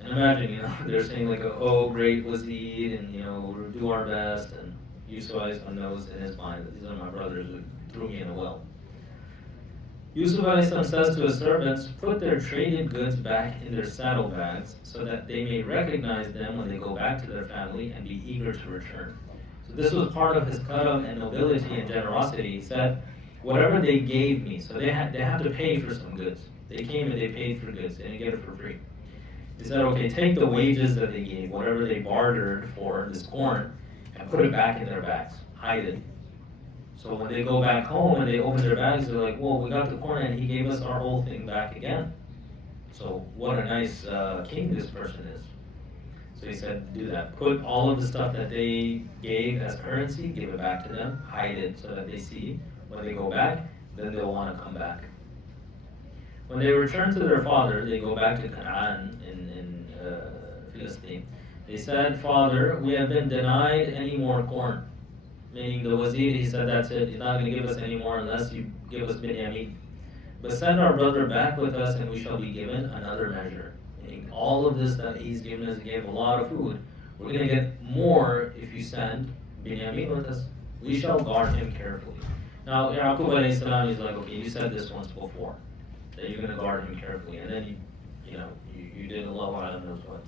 And imagine, they're saying like, oh, great Wazid, and we'll do our best. And Yusuf knows in his mind that these are my brothers who threw me in a well. Yusuf says to his servants, put their traded goods back in their saddlebags so that they may recognize them when they go back to their family and be eager to return. So this was part of his karam and nobility and generosity. He said, whatever they gave me, so they had to pay for some goods. They came and they paid for goods. They didn't get it for free. He said, okay, take the wages that they gave, whatever they bartered for this corn, and put it back in their bags. Hide it. So when they go back home and they open their bags, they're like, whoa, we got the corn and he gave us our whole thing back again. So what a nice king this person is. So he said, do that. Put all of the stuff that they gave as currency, give it back to them, hide it so that they see when they go back, then they'll want to come back. When they return to their father, they go back to Canaan in Philistine. They said, Father, we have been denied any more corn. Meaning the Wazir, he said, that's it. He's not going to give us any more unless you give us Binyamin. But send our brother back with us and we shall be given another measure. Meaning all of this that he's given us, he gave a lot of food. We're going to get more if you send Binyamin with us. We shall guard him carefully. Now, Yaqub alayhi salam is like, okay, you said this once before, that you're going to guard him carefully. And then you did Allahu A'lam knows what.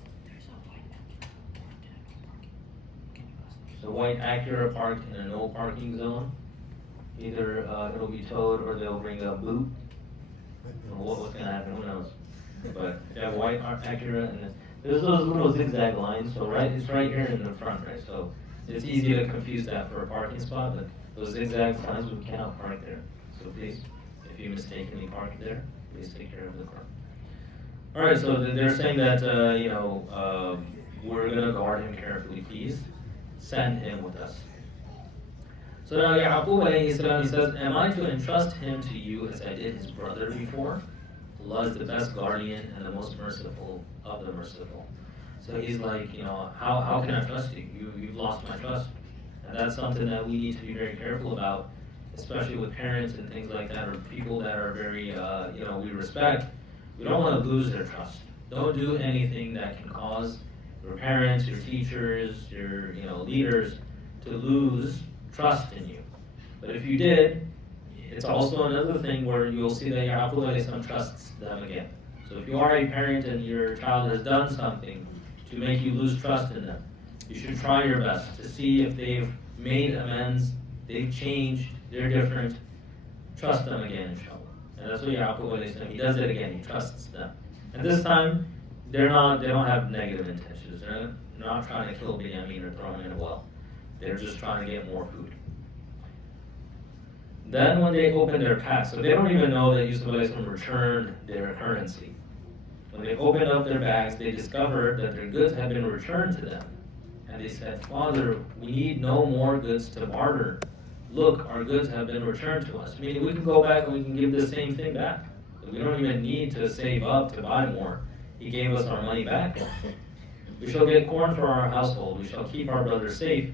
So white Acura parked in a no parking zone. Either it'll be towed or they'll bring a boot. What's gonna happen? Who knows? But if you have white Acura and there's those little zigzag lines, so it's right here in the front, right? So it's easy to confuse that for a parking spot, but those zigzag lines, we cannot park there. So please, if you mistakenly park there, please take care of the car. All right, so they're saying that we're gonna guard him carefully. Please send him with us. So now Yaqub alayhi salam, he says, am I to entrust him to you as I did his brother before? Allah is the best guardian and the most merciful of the merciful. So he's like, how can I trust you? You've lost my trust. And that's something that we need to be very careful about, especially with parents and things like that, or people that are very, we respect. We don't want to lose their trust. Don't do anything that can cause your parents, your teachers, your leaders to lose trust in you. But if you did, it's also another thing where you'll see that Yaqub alayhi salam trusts them again. So if you are a parent and your child has done something to make you lose trust in them, you should try your best to see if they've made amends, they've changed, they're different. Trust them again, inshallah. And that's what Yaqub alayhi salam, he does it again, he trusts them. And this time, they don't have negative intentions. They're not trying to kill Binyamin or throw him in a well. They're just trying to get more food. Then when they opened their packs, so they don't even know that Yusuf alayhi salam returned their currency. When they opened up their bags, they discovered that their goods had been returned to them. And they said, Father, we need no more goods to barter. Look, our goods have been returned to us. Meaning we can go back and we can give the same thing back. We don't even need to save up to buy more. He gave us our money back. We shall get corn for our household. We shall keep our brother safe.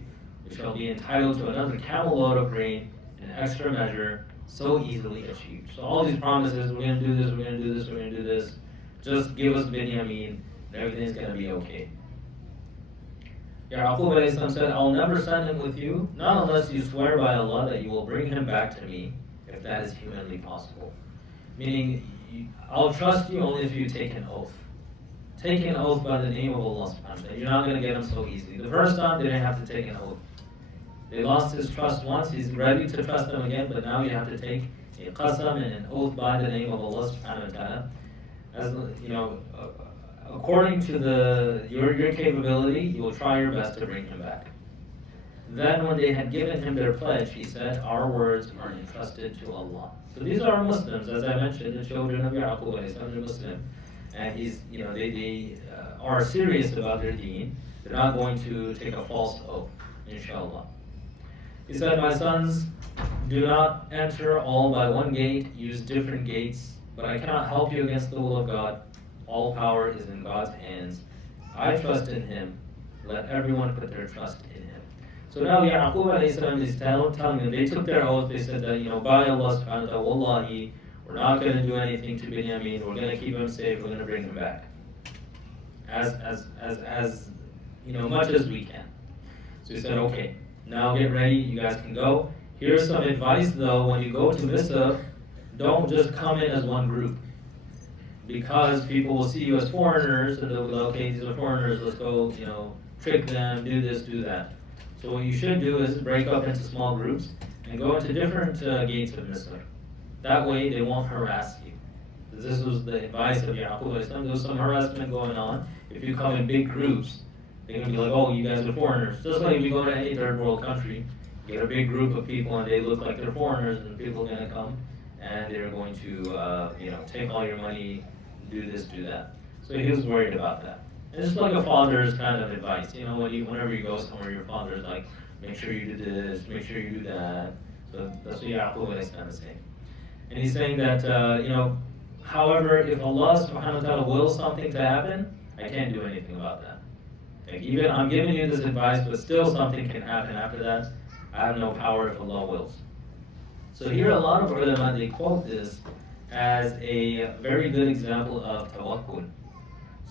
We shall be entitled to another camel load of grain in extra measure, so easily achieved. So all these promises, we're going to do this, we're going to do this, we're going to do this. Just give us Binyamin, and everything's going to be okay. Yaqub alayhi salam said, I'll never send him with you, not unless you swear by Allah that you will bring him back to me, if that is humanly possible. Meaning, I'll trust you only if you take an oath. Take an oath by the name of Allah subhanahu wa ta'ala. You're not going to get him so easily. The first time, they didn't have to take an oath. They lost his trust once, he's ready to trust them again, but now you have to take a qasam and an oath by the name of Allah subhanahu wa ta'ala. As according to your capability, you will try your best to bring him back. Then when they had given him their pledge, he said, our words are entrusted to Allah. So these are Muslims, as I mentioned, the children of Yaqub alayhi salam, they're Muslim. And they are serious about their deen. They're not going to take a false oath, inshallah. He said, my sons, do not enter all by one gate, use different gates, but I cannot help you against the will of God. All power is in God's hands. I trust in Him. Let everyone put their trust in Him. So now Yaqub alayhi salam is telling them, they took their oath, they said that, by Allah subhanahu wa ta'ala, wallahi, we're not going to do anything to Binyamin, we're going to keep him safe, we're going to bring him back. As much as we can. So he said, okay, now get ready, you guys can go. Here's some advice though, when you go to Misr, don't just come in as one group. Because people will see you as foreigners, and they'll be like, okay, these are foreigners, let's go, trick them, do this, do that. So what you should do is break up into small groups and go into different gates of Misr. That way they won't harass you. This was the advice of Yaqub. There was some harassment going on. If you come in big groups, they're going to be like, oh, you guys are foreigners. Just like if you go to any third world country, you get a big group of people and they look like they're foreigners, and people are going to come and they're going to take all your money, do this, do that. So he was worried about that. And it's like a father's kind of advice. Whenever you go somewhere, your father's like, make sure you do this, make sure you do that. So that's what Yaqub is kind of saying. And he's saying that, however, if Allah subhanahu wa ta'ala wills something to happen, I can't do anything about that. Like, even I'm giving you this advice, but still something can happen after that. I have no power if Allah wills. So here a lot of ulama, they quote this as a very good example of tawakkul.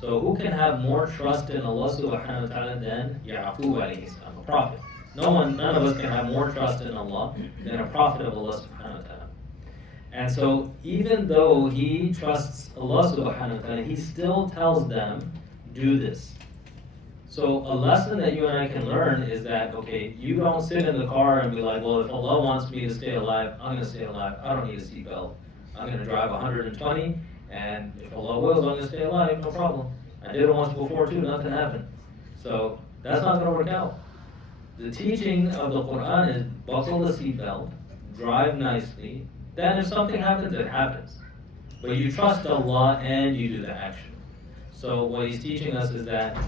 So who can have more trust in Allah subhanahu wa ta'ala than Yaqub alayhi salam, a prophet? None of us can have more trust in Allah than a prophet of Allah subhanahu wa ta'ala. And so even though he trusts Allah subhanahu wa ta'ala, he still tells them, do this. So a lesson that you and I can learn is that, okay, you don't sit in the car and be like, well, if Allah wants me to stay alive, I'm going to stay alive. I don't need a seatbelt. I'm going to drive 120, and if Allah wills, I'm going to stay alive, no problem. I did it once before too, nothing happened. So that's not going to work out. The teaching of the Quran is buckle the seatbelt, drive nicely, then if something happens, it happens. But you trust Allah and you do the action. So what he's teaching us is that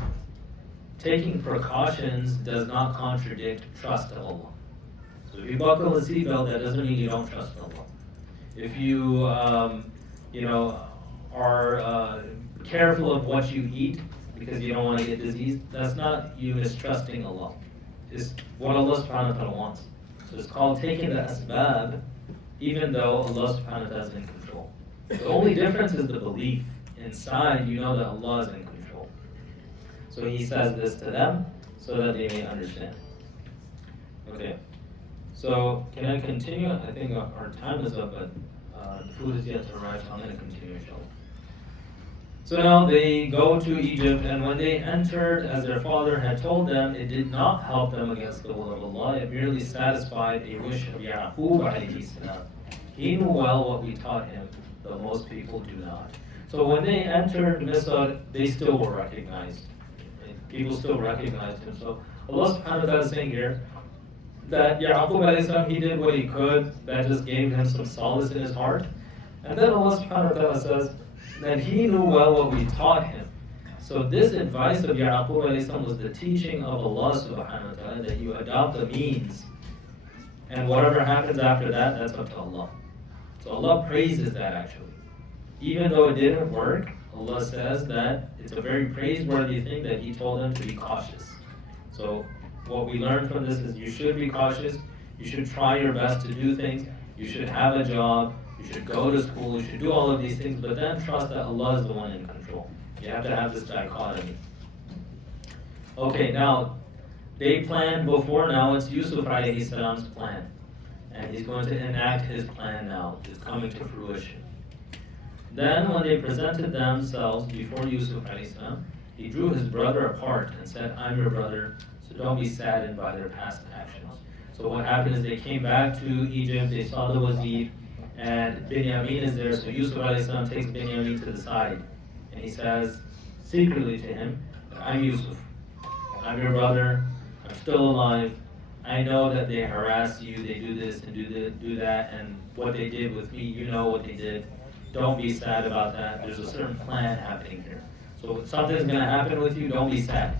taking precautions does not contradict trust of Allah. So if you buckle the seatbelt, that doesn't mean you don't trust Allah. If you, are careful of what you eat because you don't want to get disease, that's not you mistrusting Allah. It's what Allah subhanahu wa ta'ala wants. So it's called taking the asbab, even though Allah subhanahu wa ta'ala is in control. The only difference is the belief. Inside, you know that Allah is in control. So he says this to them so that they may understand. Okay. So can I continue? I think our time is up, but the food is yet to arrive, so I'm going to continue, inshallah. So now they go to Egypt, and when they entered, as their father had told them, it did not help them against the will of Allah. It merely satisfied a wish of Yaqub alayhi salam. He knew well what we taught him, though most people do not. So when they entered Misr, they still were recognized. People still recognized him. So Allah subhanahu wa ta'ala is saying here that Yaqub alayhi salam, he did what he could. That just gave him some solace in his heart. And then Allah subhanahu wa ta'ala says that he knew well what we taught him. So this advice of Yaqub alayhi salam was the teaching of Allah subhanahu wa ta'ala, that you adopt the means. And whatever happens after that, that's up to Allah. So Allah praises that actually. Even though it didn't work, Allah says that it's a very praiseworthy thing that He told them to be cautious. So what we learn from this is you should be cautious, you should try your best to do things, you should have a job, you should go to school, you should do all of these things, but then trust that Allah is the one in control. You have to have this dichotomy. Okay, now, they planned before, now it's Yusuf alayhi salam's plan. And he's going to enact his plan now. It's coming to fruition. Then when they presented themselves before Yusuf alayhi salam, he drew his brother apart and said, I'm your brother, so don't be saddened by their past actions. So what happened is they came back to Egypt, they saw the wazir, and Binyamin is there, so Yusuf alayhi salam takes Binyamin to the side. And he says secretly to him, I'm Yusuf, I'm your brother, I'm still alive. I know that they harass you, they do this and do that, and what they did with me, you know what they did. Don't be sad about that. There's a certain plan happening here. So if something's going to happen with you, don't be sad.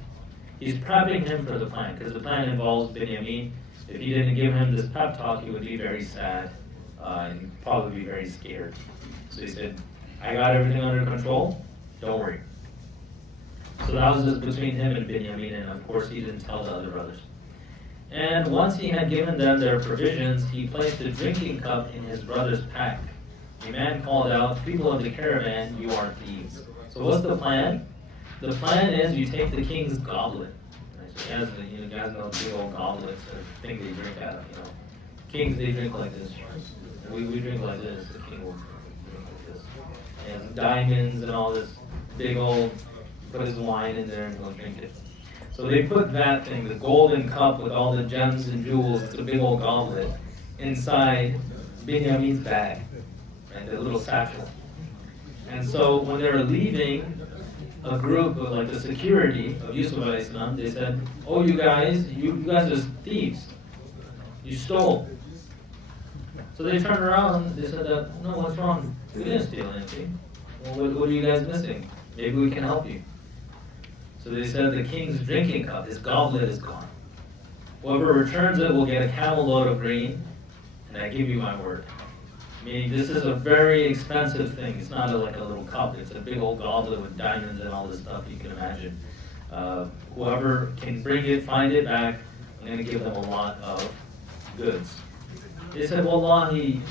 He's prepping him for the plan, because the plan involves Binyamin. If he didn't give him this pep talk, he would be very sad, and he'd probably be very scared. So he said, I got everything under control, don't worry. So that was just between him and Binyamin, and of course he didn't tell the other brothers. And once he had given them their provisions, he placed a drinking cup in his brother's pack. A man called out, people of the caravan, you are thieves. So what's the plan? The plan is you take the king's goblet. So you guys know the big old goblets, the thing they drink out of, Kings, they drink like this. We drink like this. The king will drink like this. And diamonds and all this big old, put his wine in there and he'll drink it. So they put that thing, the golden cup with all the gems and jewels, it's a big old goblet, inside Binyamin's bag, and the little satchel. And so when they were leaving, a group of like the security of Yusuf alayhi salam, they said, oh you guys are thieves. You stole. So they turned around and they said, no, what's wrong? We didn't steal anything. Well, what are you guys missing? Maybe we can help you. So they said the king's drinking cup, his goblet is gone. Whoever returns it will get a camel load of grain, and I give you my word. Meaning this is a very expensive thing. It's not like a little cup. It's a big old goblet with diamonds and all this stuff you can imagine. Whoever can bring it, find it back, I'm going to give them a lot of goods. They said, Wallahi,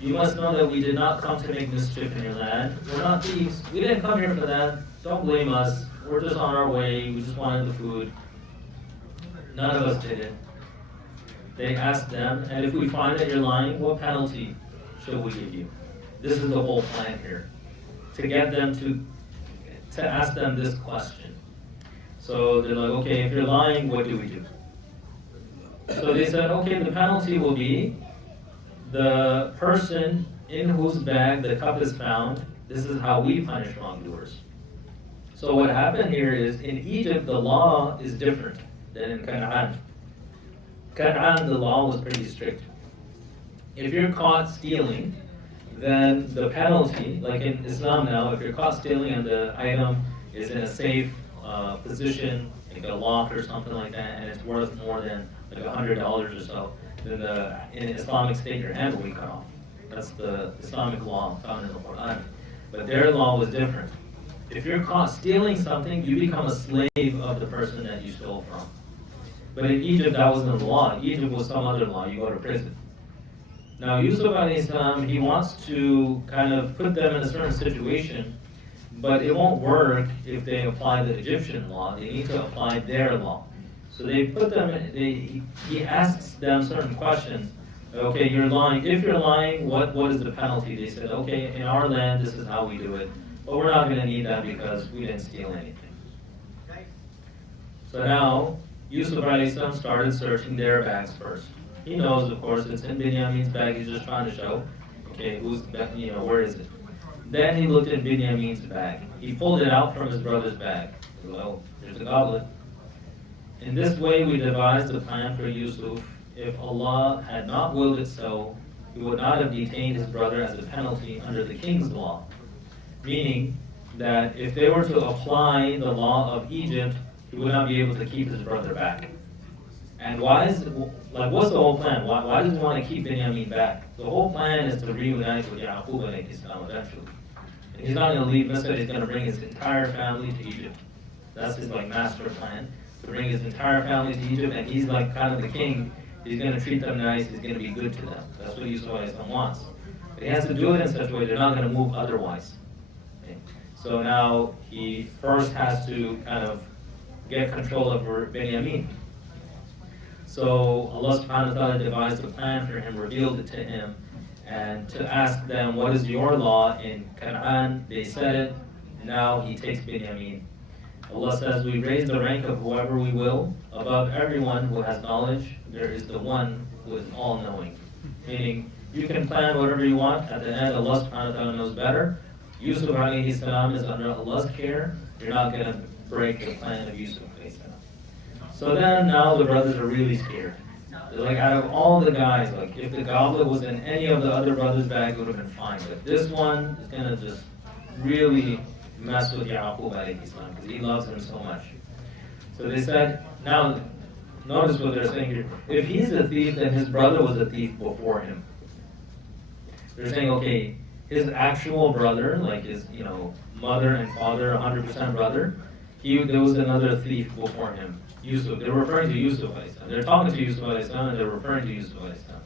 you must know that we did not come to make mischief in your land. We're not thieves. We didn't come here for that. Don't blame us. We're just on our way. We just wanted the food. None of us did it. They asked them, and if we find that you're lying, what penalty should we give you? This is the whole plan here. To get them to ask them this question. So they're like, okay, if you're lying, what do we do? So they said, okay, the penalty will be the person in whose bag the cup is found. This is how we punish wrongdoers. So what happened here is, in Egypt, the law is different than in Canaan. Canaan, the law was pretty strict. If you're caught stealing, then the penalty, like in Islam now, if you're caught stealing and the item is in a safe position, like a lock or something like that, and it's worth more than like $100 or so, then in Islamic State, your hand will be cut off. That's the Islamic law found in the Quran. But their law was different. If you're caught stealing something, you become a slave of the person that you stole from. But in Egypt, that wasn't the law. Egypt was some other law. You go to prison. Now, Yusuf alayhi salam, he wants to kind of put them in a certain situation, but it won't work if they apply the Egyptian law. They need to apply their law. So they put them, he asks them certain questions. Okay, you're lying. If you're lying, what is the penalty? They said, okay, in our land, this is how we do it. But we're not going to need that because we didn't steal anything. So now, Yusuf alayhi salam started searching their bags first. He knows, of course, it's in Binyamin's bag. He's just trying to show, okay, where is it? Then he looked in Binyamin's bag. He pulled it out from his brother's bag. Well, there's a goblet. In this way, we devised a plan for Yusuf. If Allah had not willed it so, he would not have detained his brother as a penalty under the king's law. Meaning that if they were to apply the law of Egypt, he would not be able to keep his brother back. And what's the whole plan? Why does he want to keep Binyamin back? The whole plan is to reunite with Yaqub alayhi salam eventually. And he's not going to leave Misr, he's going to bring his entire family to Egypt. That's his master plan, to bring his entire family to Egypt, and he's like kind of the king. He's going to treat them nice, he's going to be good to them. That's what Yusuf alayhi salam wants. But he has to do it in such a way they're not going to move otherwise. Okay? So now he first has to kind of get control over Binyamin. So Allah subhanahu wa ta'ala devised a plan for him, revealed it to him, and to ask them, what is your law in Canaan? They said it, now he takes Binyamin. Allah says, we raise the rank of whoever we will. Above everyone who has knowledge, there is the one who is all-knowing. Meaning, you can plan whatever you want. At the end, Allah subhanahu wa ta'ala knows better. Yusuf alayhi salam is under Allah's care. You're not going to break the plan of Yusuf alayhi salam. So then, now the brothers are really scared. They're like, out of all the guys, like, if the goblet was in any of the other brothers' bags, it would have been fine. But this one is going to just really mess with Yaqub alayhi salam, because he loves him so much. So they said, now, notice what they're saying here. If he's a thief, then his brother was a thief before him. They're saying, okay, his actual brother, like his, mother and father, 100% brother, there was another thief before him. Yusuf. They're referring to Yusuf alayhi salam. They're talking to Yusuf alayhi salam, and they're referring to Yusuf alayhi salam.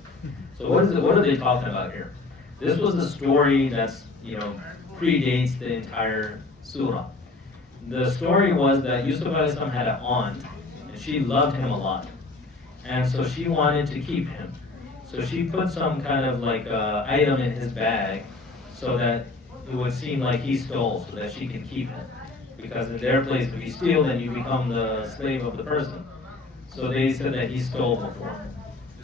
So what are they talking about here? This was the story that's, predates the entire surah. The story was that Yusuf alayhi salam had an aunt, and she loved him a lot. And so she wanted to keep him. So she put some kind of item in his bag so that it would seem like he stole, so that she can keep him. Because in their place, if you steal, then you become the slave of the person. So they said that he stole before.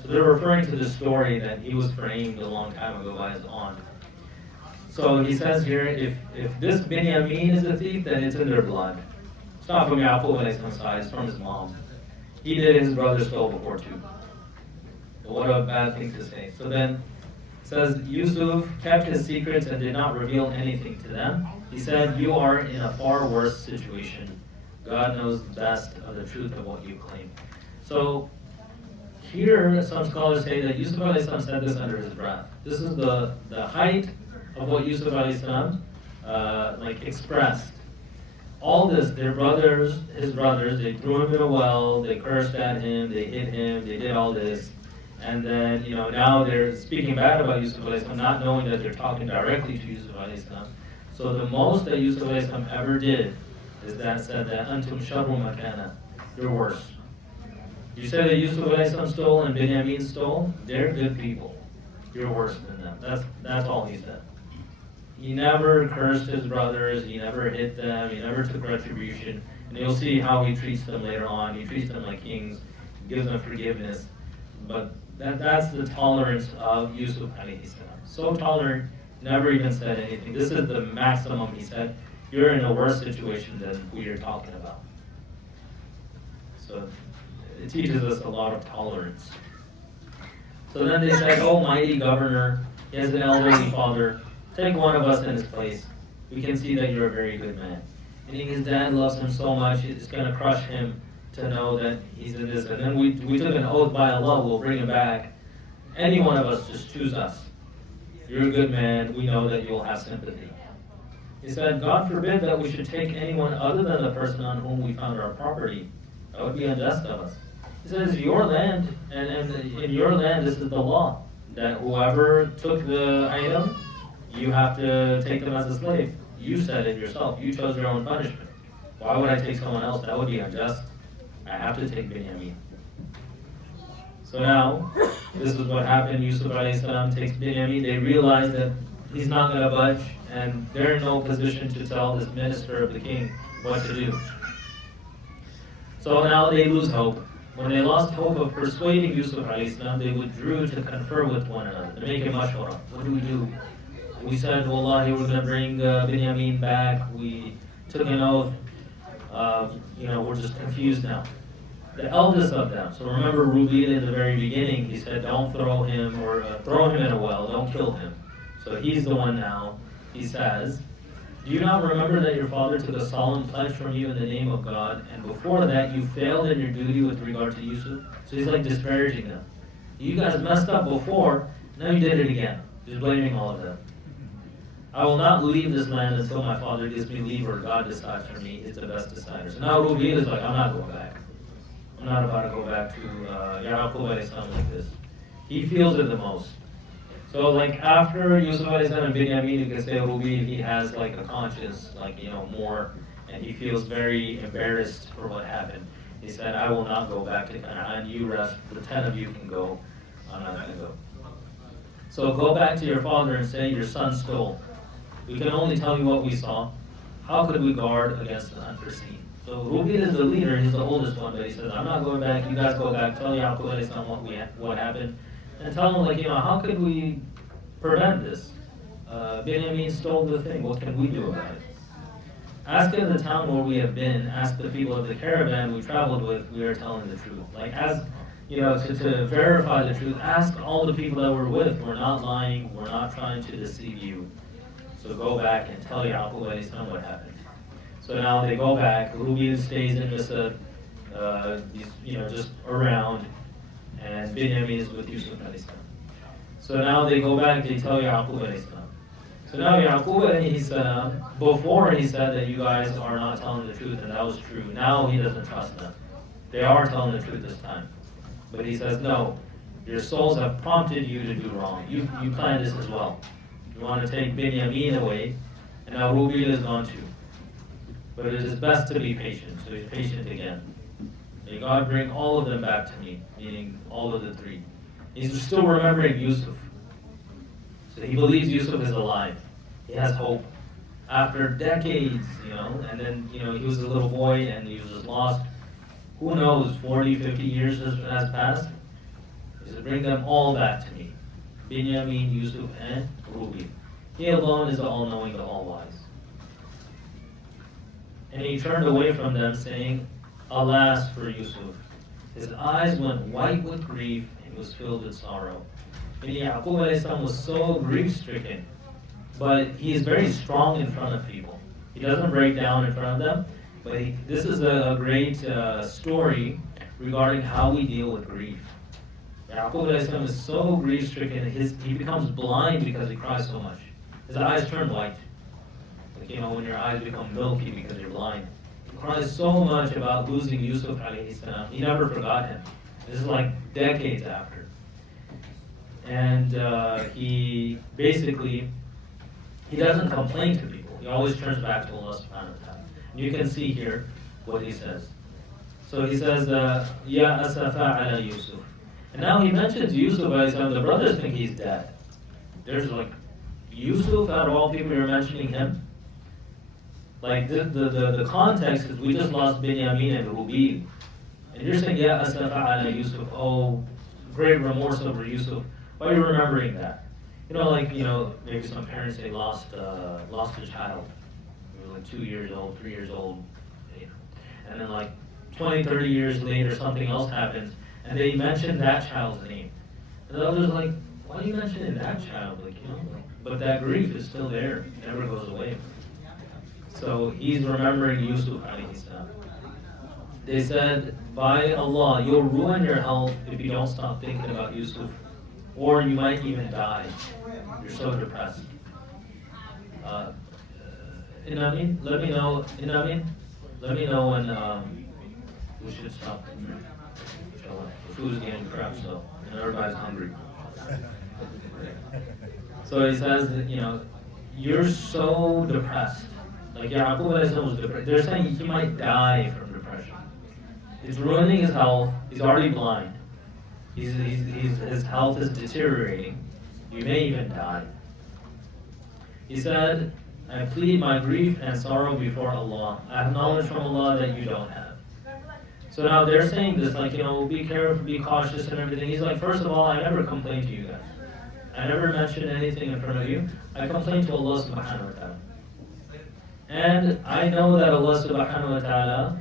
So they're referring to the story that he was framed a long time ago by his aunt. So he says here, if this Binyamin is a thief, then it's in their blood. It's not from Yaqub alayhi salam's side, it's from his mom. He did it, his brother stole before too. But what a bad thing to say. So then it says, Yusuf kept his secrets and did not reveal anything to them. He said, you are in a far worse situation. God knows best of the truth of what you claim. So here, some scholars say that Yusuf alayhi salam said this under his breath. This is the height of what Yusuf alayhi salam expressed. All this, his brothers, they threw him in a well, they cursed at him, they hit him, they did all this. And then, now they're speaking bad about Yusuf alayhi salam, not knowing that they're talking directly to Yusuf alayhi salam. So the most that Yusuf alayhi salam ever did is that said that Antum sharru makana, you're worse. You say that Yusuf alayhi salam stole and Binyamin stole, they're good people. You're worse than them. That's all he said. He never cursed his brothers, he never hit them, he never took retribution. And you'll see how he treats them later on. He treats them like kings, gives them forgiveness. But that's the tolerance of Yusuf alayhi salam. So tolerant, never even said anything. This is the maximum he said. You're in a worse situation than who you're talking about. So it teaches us a lot of tolerance. So then they said, oh, mighty governor, he has an elderly father. Take one of us in his place. We can see that you're a very good man. Meaning his dad loves him so much, it's going to crush him to know that he's in this. And then we took an oath by Allah, we'll bring him back. Any one of us, just choose us. You're a good man, we know that you'll have sympathy. He said, God forbid that we should take anyone other than the person on whom we found our property. That would be unjust of us. He says, your land, and in your land this is the law, that whoever took the item, you have to take them as a slave. You said it yourself. You chose your own punishment. Why would I take someone else? That would be unjust. I have to take Binyamin. So now, this is what happened. Yusuf alayhi salam takes Binyamin. They realize that he's not going to budge, and they're in no position to tell this minister of the king what to do. So now they lose hope. When they lost hope of persuading Yusuf alayhi salam, they withdrew to confer with one another, to make a mashwara. What do we do? We said, Wallahi, we're going to bring Binyamin back. We took an oath. We're just confused now. The eldest of them, so remember Rubil in the very beginning, he said, don't throw him or throw him in a well, don't kill him. So he's the one now. He says, do you not remember that your father took a solemn pledge from you in the name of God, and before that you failed in your duty with regard to Yusuf? So he's like disparaging them. You guys messed up before, now you did it again. He's blaming all of them. I will not leave this land until my father gives me leave or God decides for me. He's the best decider. So now Rubil is like, I'm not going back. I'm not about to go back to Yaqub alayhi salam like this. He feels it the most. So like after Yusuf alayhi salam and Binyamin, you can say Rubil, he has like a conscience, more, and he feels very embarrassed for what happened. He said, I will not go back to Canaan. You rest. The 10 of you can go. I'm not going to go. So go back to your father and say, your son stole. We can only tell you what we saw. How could we guard against the unforeseen? So Rubil is the leader, he's the oldest one, but he says, I'm not going back, you guys go back, tell Yaqub alayhi salam what happened, and tell him, how could we prevent this? Binyamin stole the thing, what can we do about it? Ask in the town where we have been, ask the people of the caravan we traveled with, we are telling the truth. To verify the truth, ask all the people that we're with, we're not lying, we're not trying to deceive you. So go back and tell Yaqub alayhi salam what happened. So now they go back. Rubil stays in Misr, just around, and Binyamin is with Yusuf alayhi salam. So now they go back. They tell Yaqub alayhi salam. So now Yaqub alayhi salam, before he said that you guys are not telling the truth, and that was true. Now he doesn't trust them. They are telling the truth this time, but he says no. Your souls have prompted you to do wrong. You planned this as well. You want to take Binyamin away, and now Rubil is gone too. But it is best to be patient. So he's patient again. May God bring all of them back to me, meaning all of the three. He's still remembering Yusuf. So he believes Yusuf is alive. He has hope. After decades, and then, he was a little boy and he was just lost. Who knows, 40, 50 years has passed. He said, bring them all back to me. Binyamin, Yusuf, and Rubil. He alone is the all-knowing, the all-wise. And he turned away from them, saying, alas for Yusuf. His eyes went white with grief, and he was filled with sorrow. And Yaqub alayhi salam was so grief-stricken, but he is very strong in front of people. He doesn't break down in front of them, but this is a great story regarding how we deal with grief. Yaqub alayhi salam is so grief-stricken, he becomes blind because he cries so much. His eyes turn white. When your eyes become milky because you're blind. He cries so much about losing Yusuf alayhi salam. He never forgot him. This is like decades after. And he doesn't complain to people. He always turns back to Allah subhanahu wa ta'ala. And you can see here what he says. So he says, Ya asafa ala Yusuf. And now he mentions Yusuf alayhi salam. The brothers think he's dead. There's Yusuf, out of all people, you're mentioning him. Like the context is we just lost Binyamin and Rubil. And you're saying, yeah, Asafa ala Yusuf, oh, great remorse over Yusuf. Why are you remembering that? Maybe some parents, they lost a child. They were like 2 years old, 3 years old. And then like 20, 30 years later, something else happens, and they mention that child's name. And the other's like, why are you mentioning that child? But that grief is still there, it never goes away. So he's remembering Yusuf alayhi salam. They said, by Allah, you'll ruin your health if you don't stop thinking about Yusuf, or you might even die. You're so depressed. Let me know. Let me know when we should stop. The food's getting crap, so everybody's hungry. So he says that, you're so depressed. Like Yaqub alayhi salam was depressed. They're saying he might die from depression. It's ruining his health. He's already blind. His health is deteriorating. You may even die. He said, I plead my grief and sorrow before Allah. I have knowledge from Allah that you don't have. So now they're saying this, be careful, be cautious and everything. He's like, first of all, I never complained to you guys. I never mentioned anything in front of you. I complained to Allah subhanahu wa ta'ala. And I know that Allah subhanahu wa ta'ala,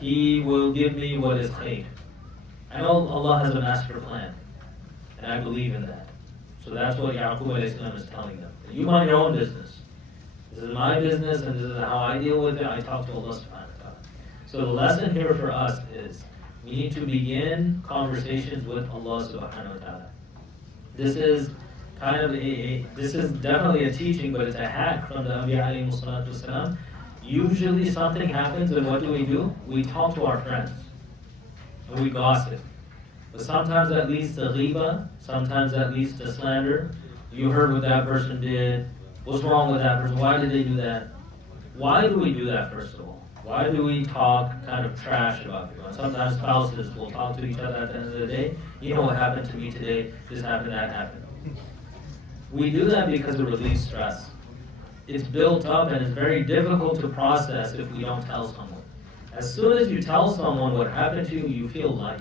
He will give me what is khayr. I know Allah has a master plan, and I believe in that. So that's what Yaqub alayhi salam is telling them. You mind your own business. This is my business, and this is how I deal with it. I talk to Allah subhanahu wa ta'ala. So the lesson here for us is we need to begin conversations with Allah subhanahu wa ta'ala. This is this is definitely a teaching, but it's a hack from the Anbiya alayhi salatu wasalam. Usually something happens, and what do? We talk to our friends, and we gossip. But sometimes that leads to ghiba, sometimes that leads to slander. You heard what that person did. What's wrong with that person? Why did they do that? Why do we do that, first of all? Why do we talk kind of trash about people? And sometimes spouses will talk to each other at the end of the day. You know what happened to me today? This happened, that happened. We do that because it relieves stress. It's built up and it's very difficult to process if we don't tell someone. As soon as you tell someone what happened to you, you feel light.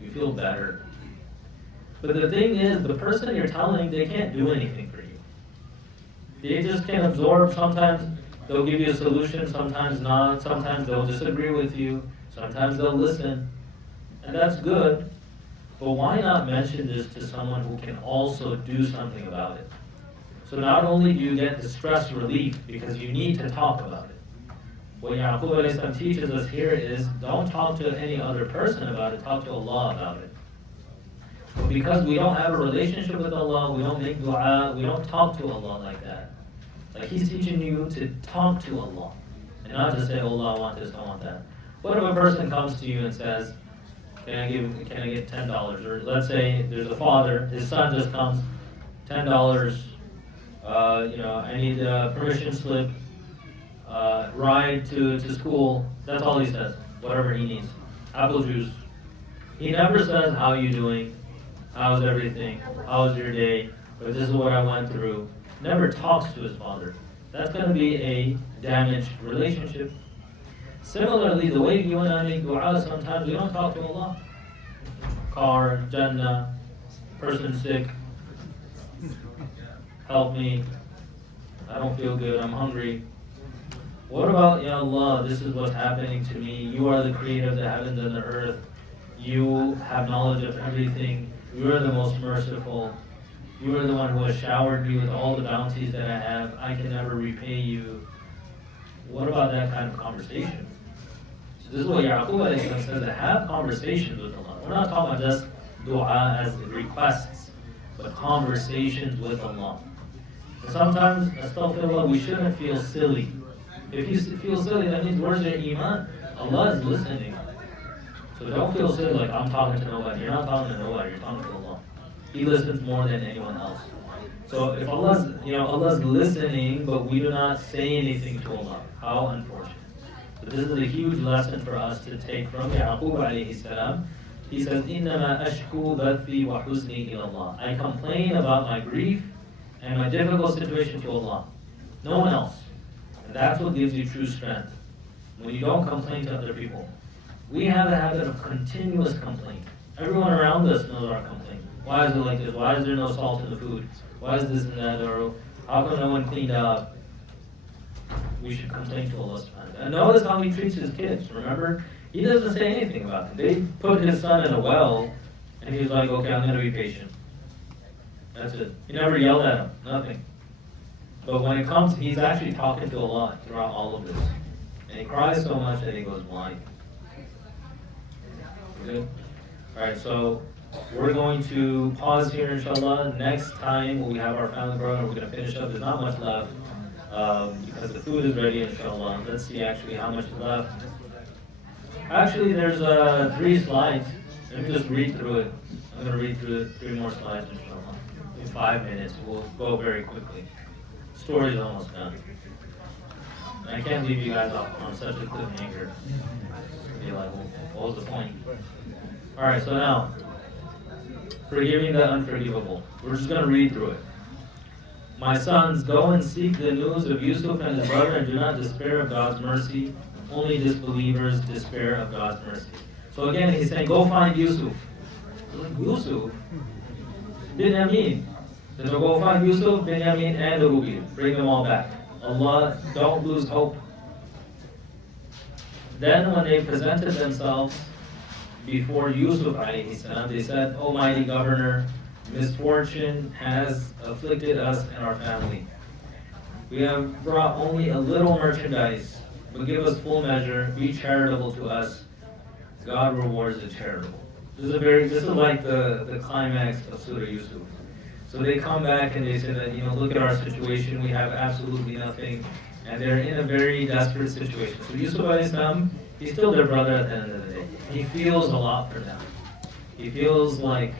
You feel better. But the thing is, the person you're telling, they can't do anything for you. They just can absorb. Sometimes they'll give you a solution, sometimes not. Sometimes they'll disagree with you. Sometimes they'll listen. And that's good. But why not mention this to someone who can also do something about it? So not only do you get the stress relief, because you need to talk about it. What Yaqub alayhi salam teaches us here is don't talk to any other person about it, talk to Allah about it. But because we don't have a relationship with Allah, we don't make dua, we don't talk to Allah like that. Like He's teaching you to talk to Allah. And not just say, oh, Allah, I want this, I want that. What if a person comes to you and says, can I get $10? Or let's say there's a father, his son just comes, $10, I need a permission slip, ride to school. That's all he says, whatever he needs. Apple juice. He never says, how are you doing? How's everything? How's your day? Or this is what I went through. Never talks to his father. That's going to be a damaged relationship. Similarly, the way you and I make dua, sometimes we don't talk to Allah. Car, Jannah, person sick, help me, I don't feel good, I'm hungry. What about, Ya Allah, this is what's happening to me. You are the creator of the heavens and the earth. You have knowledge of everything. You are the most merciful. You are the one who has showered me with all the bounties that I have. I can never repay you. What about that kind of conversation? So this is what Yaqub alayhi salam says, to have conversations with Allah. We're not talking about just dua as requests, but conversations with Allah. And sometimes, astaghfirullah, we shouldn't feel silly. If you feel silly, that means where's your iman? Allah is listening. So don't feel silly like I'm talking to nobody. You're not talking to nobody, you're talking to Allah. He listens more than anyone else. So if Allah's listening, but we do not say anything to Allah, how unfortunate. So this is a huge lesson for us to take from Yaqub alayhi salam. He says, إِنَّمَا أَشْكُو بَثِّي وَحُزْنِي إِلَى اللَّهِ. I complain about my grief and my difficult situation to Allah. No one else. And And that's what gives you true strength. When you don't complain to other people. We have the habit of continuous complaint. Everyone around us knows our complaint. Why is it like this? Why is there no salt in the food? Why is this and that? Or how come no one cleaned up? We should complain to Allah subhanahu wa ta'ala. And notice how he treats his kids, remember? He doesn't say anything about them. They put his son in a well, and he was like, okay, I'm going to be patient. That's it. He never yelled at him, nothing. But when it comes, he's actually talking to Allah throughout all of this. And he cries so much that he goes blind. Good? Alright, so we're going to pause here, inshallah. Next time when we have our family program, we're going to finish up. There's not much left because the food is ready, inshallah. Let's see actually how much is left. Actually, there's 3 slides. Let me just read through it. I'm going to read through 3 more slides, inshallah. In 5 minutes. We'll go very quickly. Story's almost done. I can't leave you guys off on such a cliffhanger. Be like, well, what was the point? Alright, so now, forgiving the unforgivable. We're just going to read through it. My sons, go and seek the news of Yusuf and his brother, and do not despair of God's mercy. Only disbelievers despair of God's mercy. So again, he's saying, go find Yusuf. Yusuf? Binyamin. So go find Yusuf, Binyamin, and Rubi. Bring them all back. Allah, don't lose hope. Then when they presented themselves before Yusuf alayhi salam, they said, O mighty governor, misfortune has afflicted us and our family. We have brought only a little merchandise, but give us full measure, be charitable to us. God rewards the charitable. This is like the climax of Surah Yusuf. So they come back and they say that, look at our situation, we have absolutely nothing, and they're in a very desperate situation. So Yusuf alayhi salam, he's still their brother at the end of the day. He feels a lot for them. He feels like,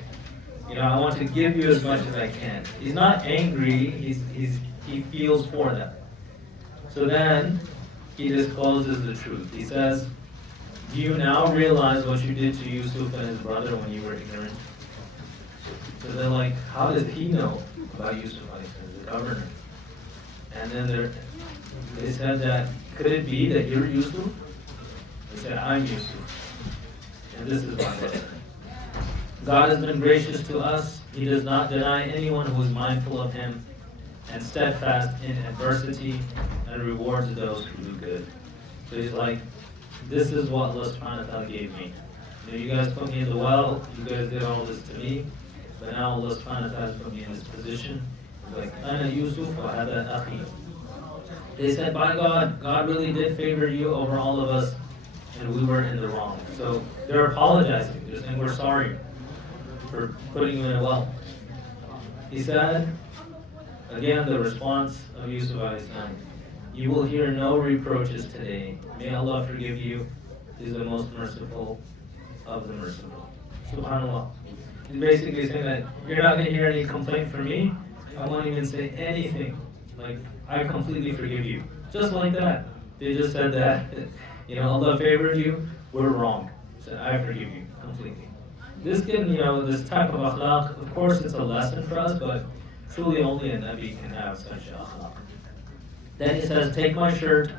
I want to give you as much as I can. He's not angry, he feels for them. So then he discloses the truth. He says, do you now realize what you did to Yusuf and his brother when you were ignorant? So they're like, how does he know about Yusuf as the governor? And then they said that, could it be that you're Yusuf? They said, I'm Yusuf. And this is my brother. God has been gracious to us. He does not deny anyone who is mindful of him and steadfast in adversity and rewards those who do good. So he's like, this is what Allah subhanahu wa ta'ala gave me. You guys put me in the well, you guys did all this to me, but now Allah subhanahu wa ta'ala has put me in this position. He's like, Ana Yusuf wa hada akhi. They said, by God, God really did favor you over all of us, and we were in the wrong. So they're apologizing, they're saying we're sorry for putting you in a well. He said, again, the response of Yusuf alayhi salam, you will hear no reproaches today. May Allah forgive you. He is the most merciful of the merciful. SubhanAllah. He's basically saying that you're not going to hear any complaint from me. I won't even say anything. Like, I completely forgive you. Just like that. They just said that, Allah favored you. We're wrong. Said, I forgive you completely. This this type of akhlaq, of course it's a lesson for us, but truly only a Nabi can have such akhlaq. Then he says, take my shirt,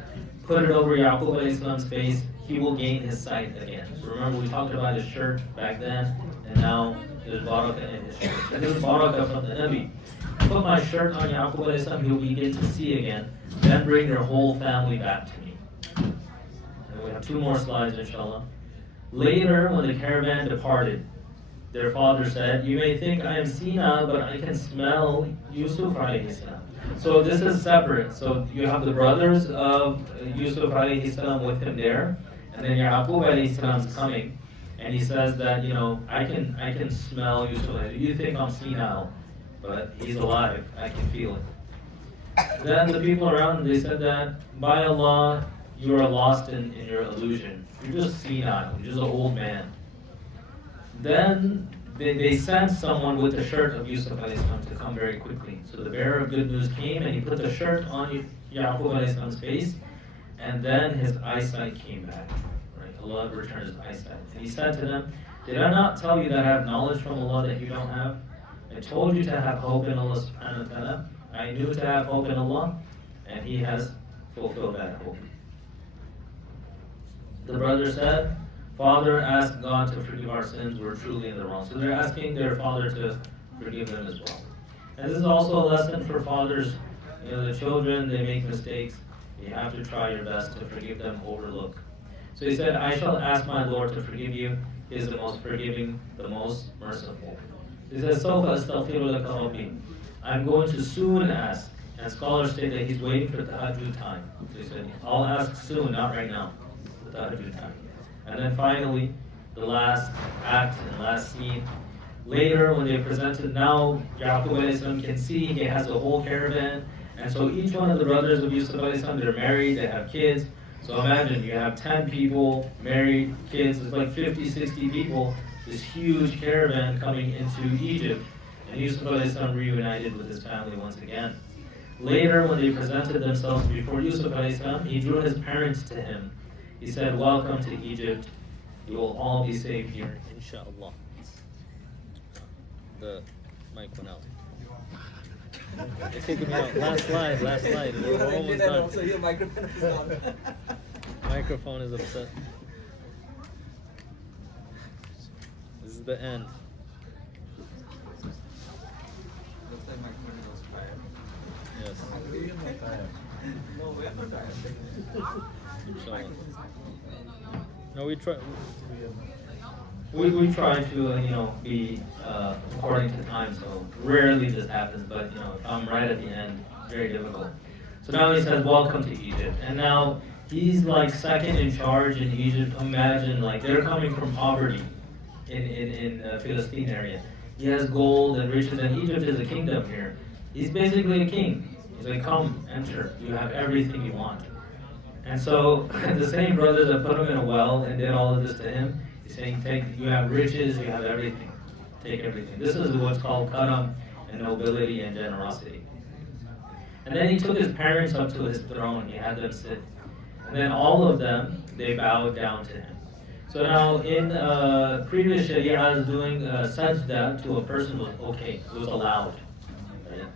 put it over Yaqub alayhi salam's face, he will gain his sight again. So remember we talked about his shirt back then, and now there's barakah in his shirt. So there's barakah from the Nabi. Put my shirt on Yaqub alayhi salam, he'll begin to see again. Then bring your whole family back to me. And we have 2 more slides, inshallah. Later, when the caravan departed, their father said, you may think I am senile, but I can smell Yusuf alayhi salam. So this is separate. So you have the brothers of Yusuf alayhi salam with him there, and then Yaqub alayhi salam's coming, and he says that, I can smell Yusuf. You think I'm senile, but he's alive. I can feel it. Then the people around, they said that, by Allah, you are lost in your illusion. You're just senile. You're just an old man. Then they sent someone with the shirt of Yusuf alayhi salam to come very quickly. So the bearer of good news came and he put the shirt on Yaqub alayhi salam's face, and then his eyesight came back. Right? Allah returned his eyesight. And he said to them, did I not tell you that I have knowledge from Allah that you don't have? I told you to have hope in Allah subhanahu wa ta'ala. I knew to have hope in Allah, and He has fulfill that hope. The brother said, Father, ask God to forgive our sins, we're truly in the wrong. So they're asking their father to forgive them as well. And this is also a lesson for fathers. The children, they make mistakes. You have to try your best to forgive them, overlook. So he said, I shall ask my Lord to forgive you. He is the most forgiving, the most merciful. He says, Sofa astaghfiru laka rabbi. I'm going to soon ask. And scholars say that he's waiting for tahajjud time. So he said, I'll ask soon, not right now. The tahajjud time. And then finally, the last act and last scene. Later, when they presented, now Yaqub alayhi salam can see he has a whole caravan. And so each one of the brothers of Yusuf alayhi salam, they're married, they have kids. So imagine you have 10 people, married, kids, it's like 50, 60 people, this huge caravan coming into Egypt. And Yusuf alayhi salam reunited with his family once again. Later, when they presented themselves before Yusuf alayhi salam, he drew his parents to him. He said, welcome to Egypt. You will all be safe here, inshallah. The mic went out. They're kicking me out. Last slide. We're almost done. So your microphone is on. Microphone is upset. This is the end. Looks like microphone was tired. Yes. No, we're not tired. Inshallah. No, we try. We try to be according to time. So rarely this happens, but if I'm right at the end, very difficult. So now he says, "Welcome to Egypt," and now he's like second in charge in Egypt. Imagine they're coming from poverty in Philistine area. He has gold and riches, and Egypt is a kingdom here. He's basically a king. He's like, "Come, enter. You have everything you want." And so the same brothers that put him in a well and did all of this to him, he's saying, you have riches, you have everything. Take everything. This is what's called karam and nobility and generosity. And then he took his parents up to his throne. He had them sit. And then all of them, they bowed down to him. So now in previous Shariahs, doing sajda to a person was okay. It was allowed. Right?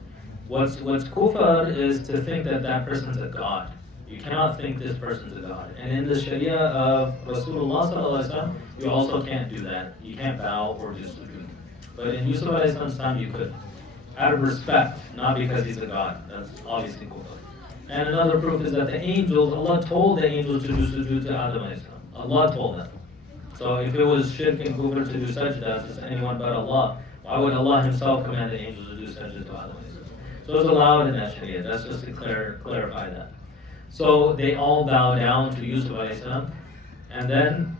What's kufr is to think that that person's a god. You cannot think this person's a god. And in the Sharia of Rasulullah sallallahu alaihi wasallam, you also can't do that. You can't bow or do sujood. But in Yusuf alayhi salam's time, you could. Out of respect, not because he's a god. That's obviously kufr. And another proof is that the angels, Allah told the angels to do sujood to Adam alayhi salam. Allah told them. So if it was shirk and kufr to do sajda to anyone but Allah, why would Allah himself command the angels to do sajda to Adam alayhi salam? So it's allowed in that Sharia. That's just to clarify that. So they all bow down to Yusuf alayhi salam, and then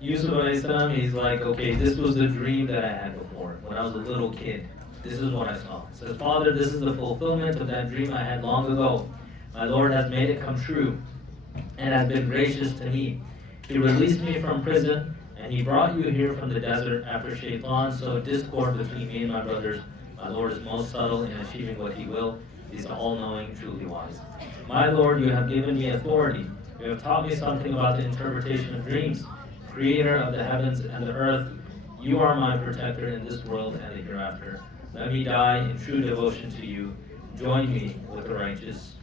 Yusuf alayhi salam, he's like, okay, this was the dream that I had before when I was a little kid. This is what I saw. He says, Father, this is the fulfillment of that dream I had long ago. My Lord has made it come true and has been gracious to me. He released me from prison and he brought you here from the desert after Shaitan sowed discord between me and my brothers. My Lord is most subtle in achieving what he will. He's all-knowing, truly wise. My Lord, you have given me authority. You have taught me something about the interpretation of dreams. Creator of the heavens and the earth, you are my protector in this world and the hereafter. Let me die in true devotion to you. Join me with the righteous.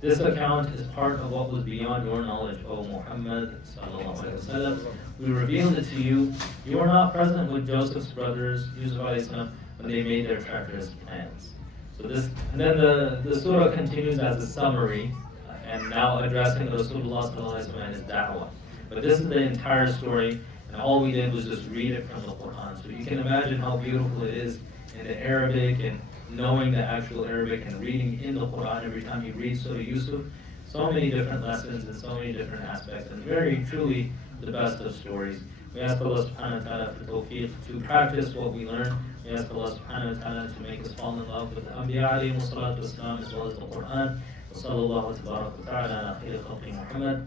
This account is part of what was beyond your knowledge, O Muhammad sallallahu alaihi wasallam. We revealed it to you. You were not present with Joseph's brothers, Yusuf alayhi salam, when they made their treacherous plans. So this, and then the surah continues as a summary, and now addressing Rasulullah sallallahu alaihi wasallam and his da'wah. But this is the entire story, and all we did was just read it from the Quran. So you can imagine how beautiful it is in the Arabic and knowing the actual Arabic and reading in the Quran every time you read Surah Yusuf. So many different lessons and so many different aspects, and very truly the best of stories. We ask Allah subhanahu wa ta'ala for tawfiq to practice what we learn. We ask Allah subhanahu wa ta'ala to make us fall in love with the Anbiya alayhi wa salatu wasalam as well as the Quran. Wa sallallahu tabarak wa ta'ala ala khayri khalqi Muhammad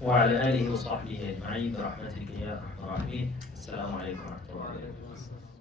wa ala alihi wa sahbihi ajma'in bi rahmatika ya arhamar rahimin. Assalamu alaikum wa rahmatullahi wa barakatuh.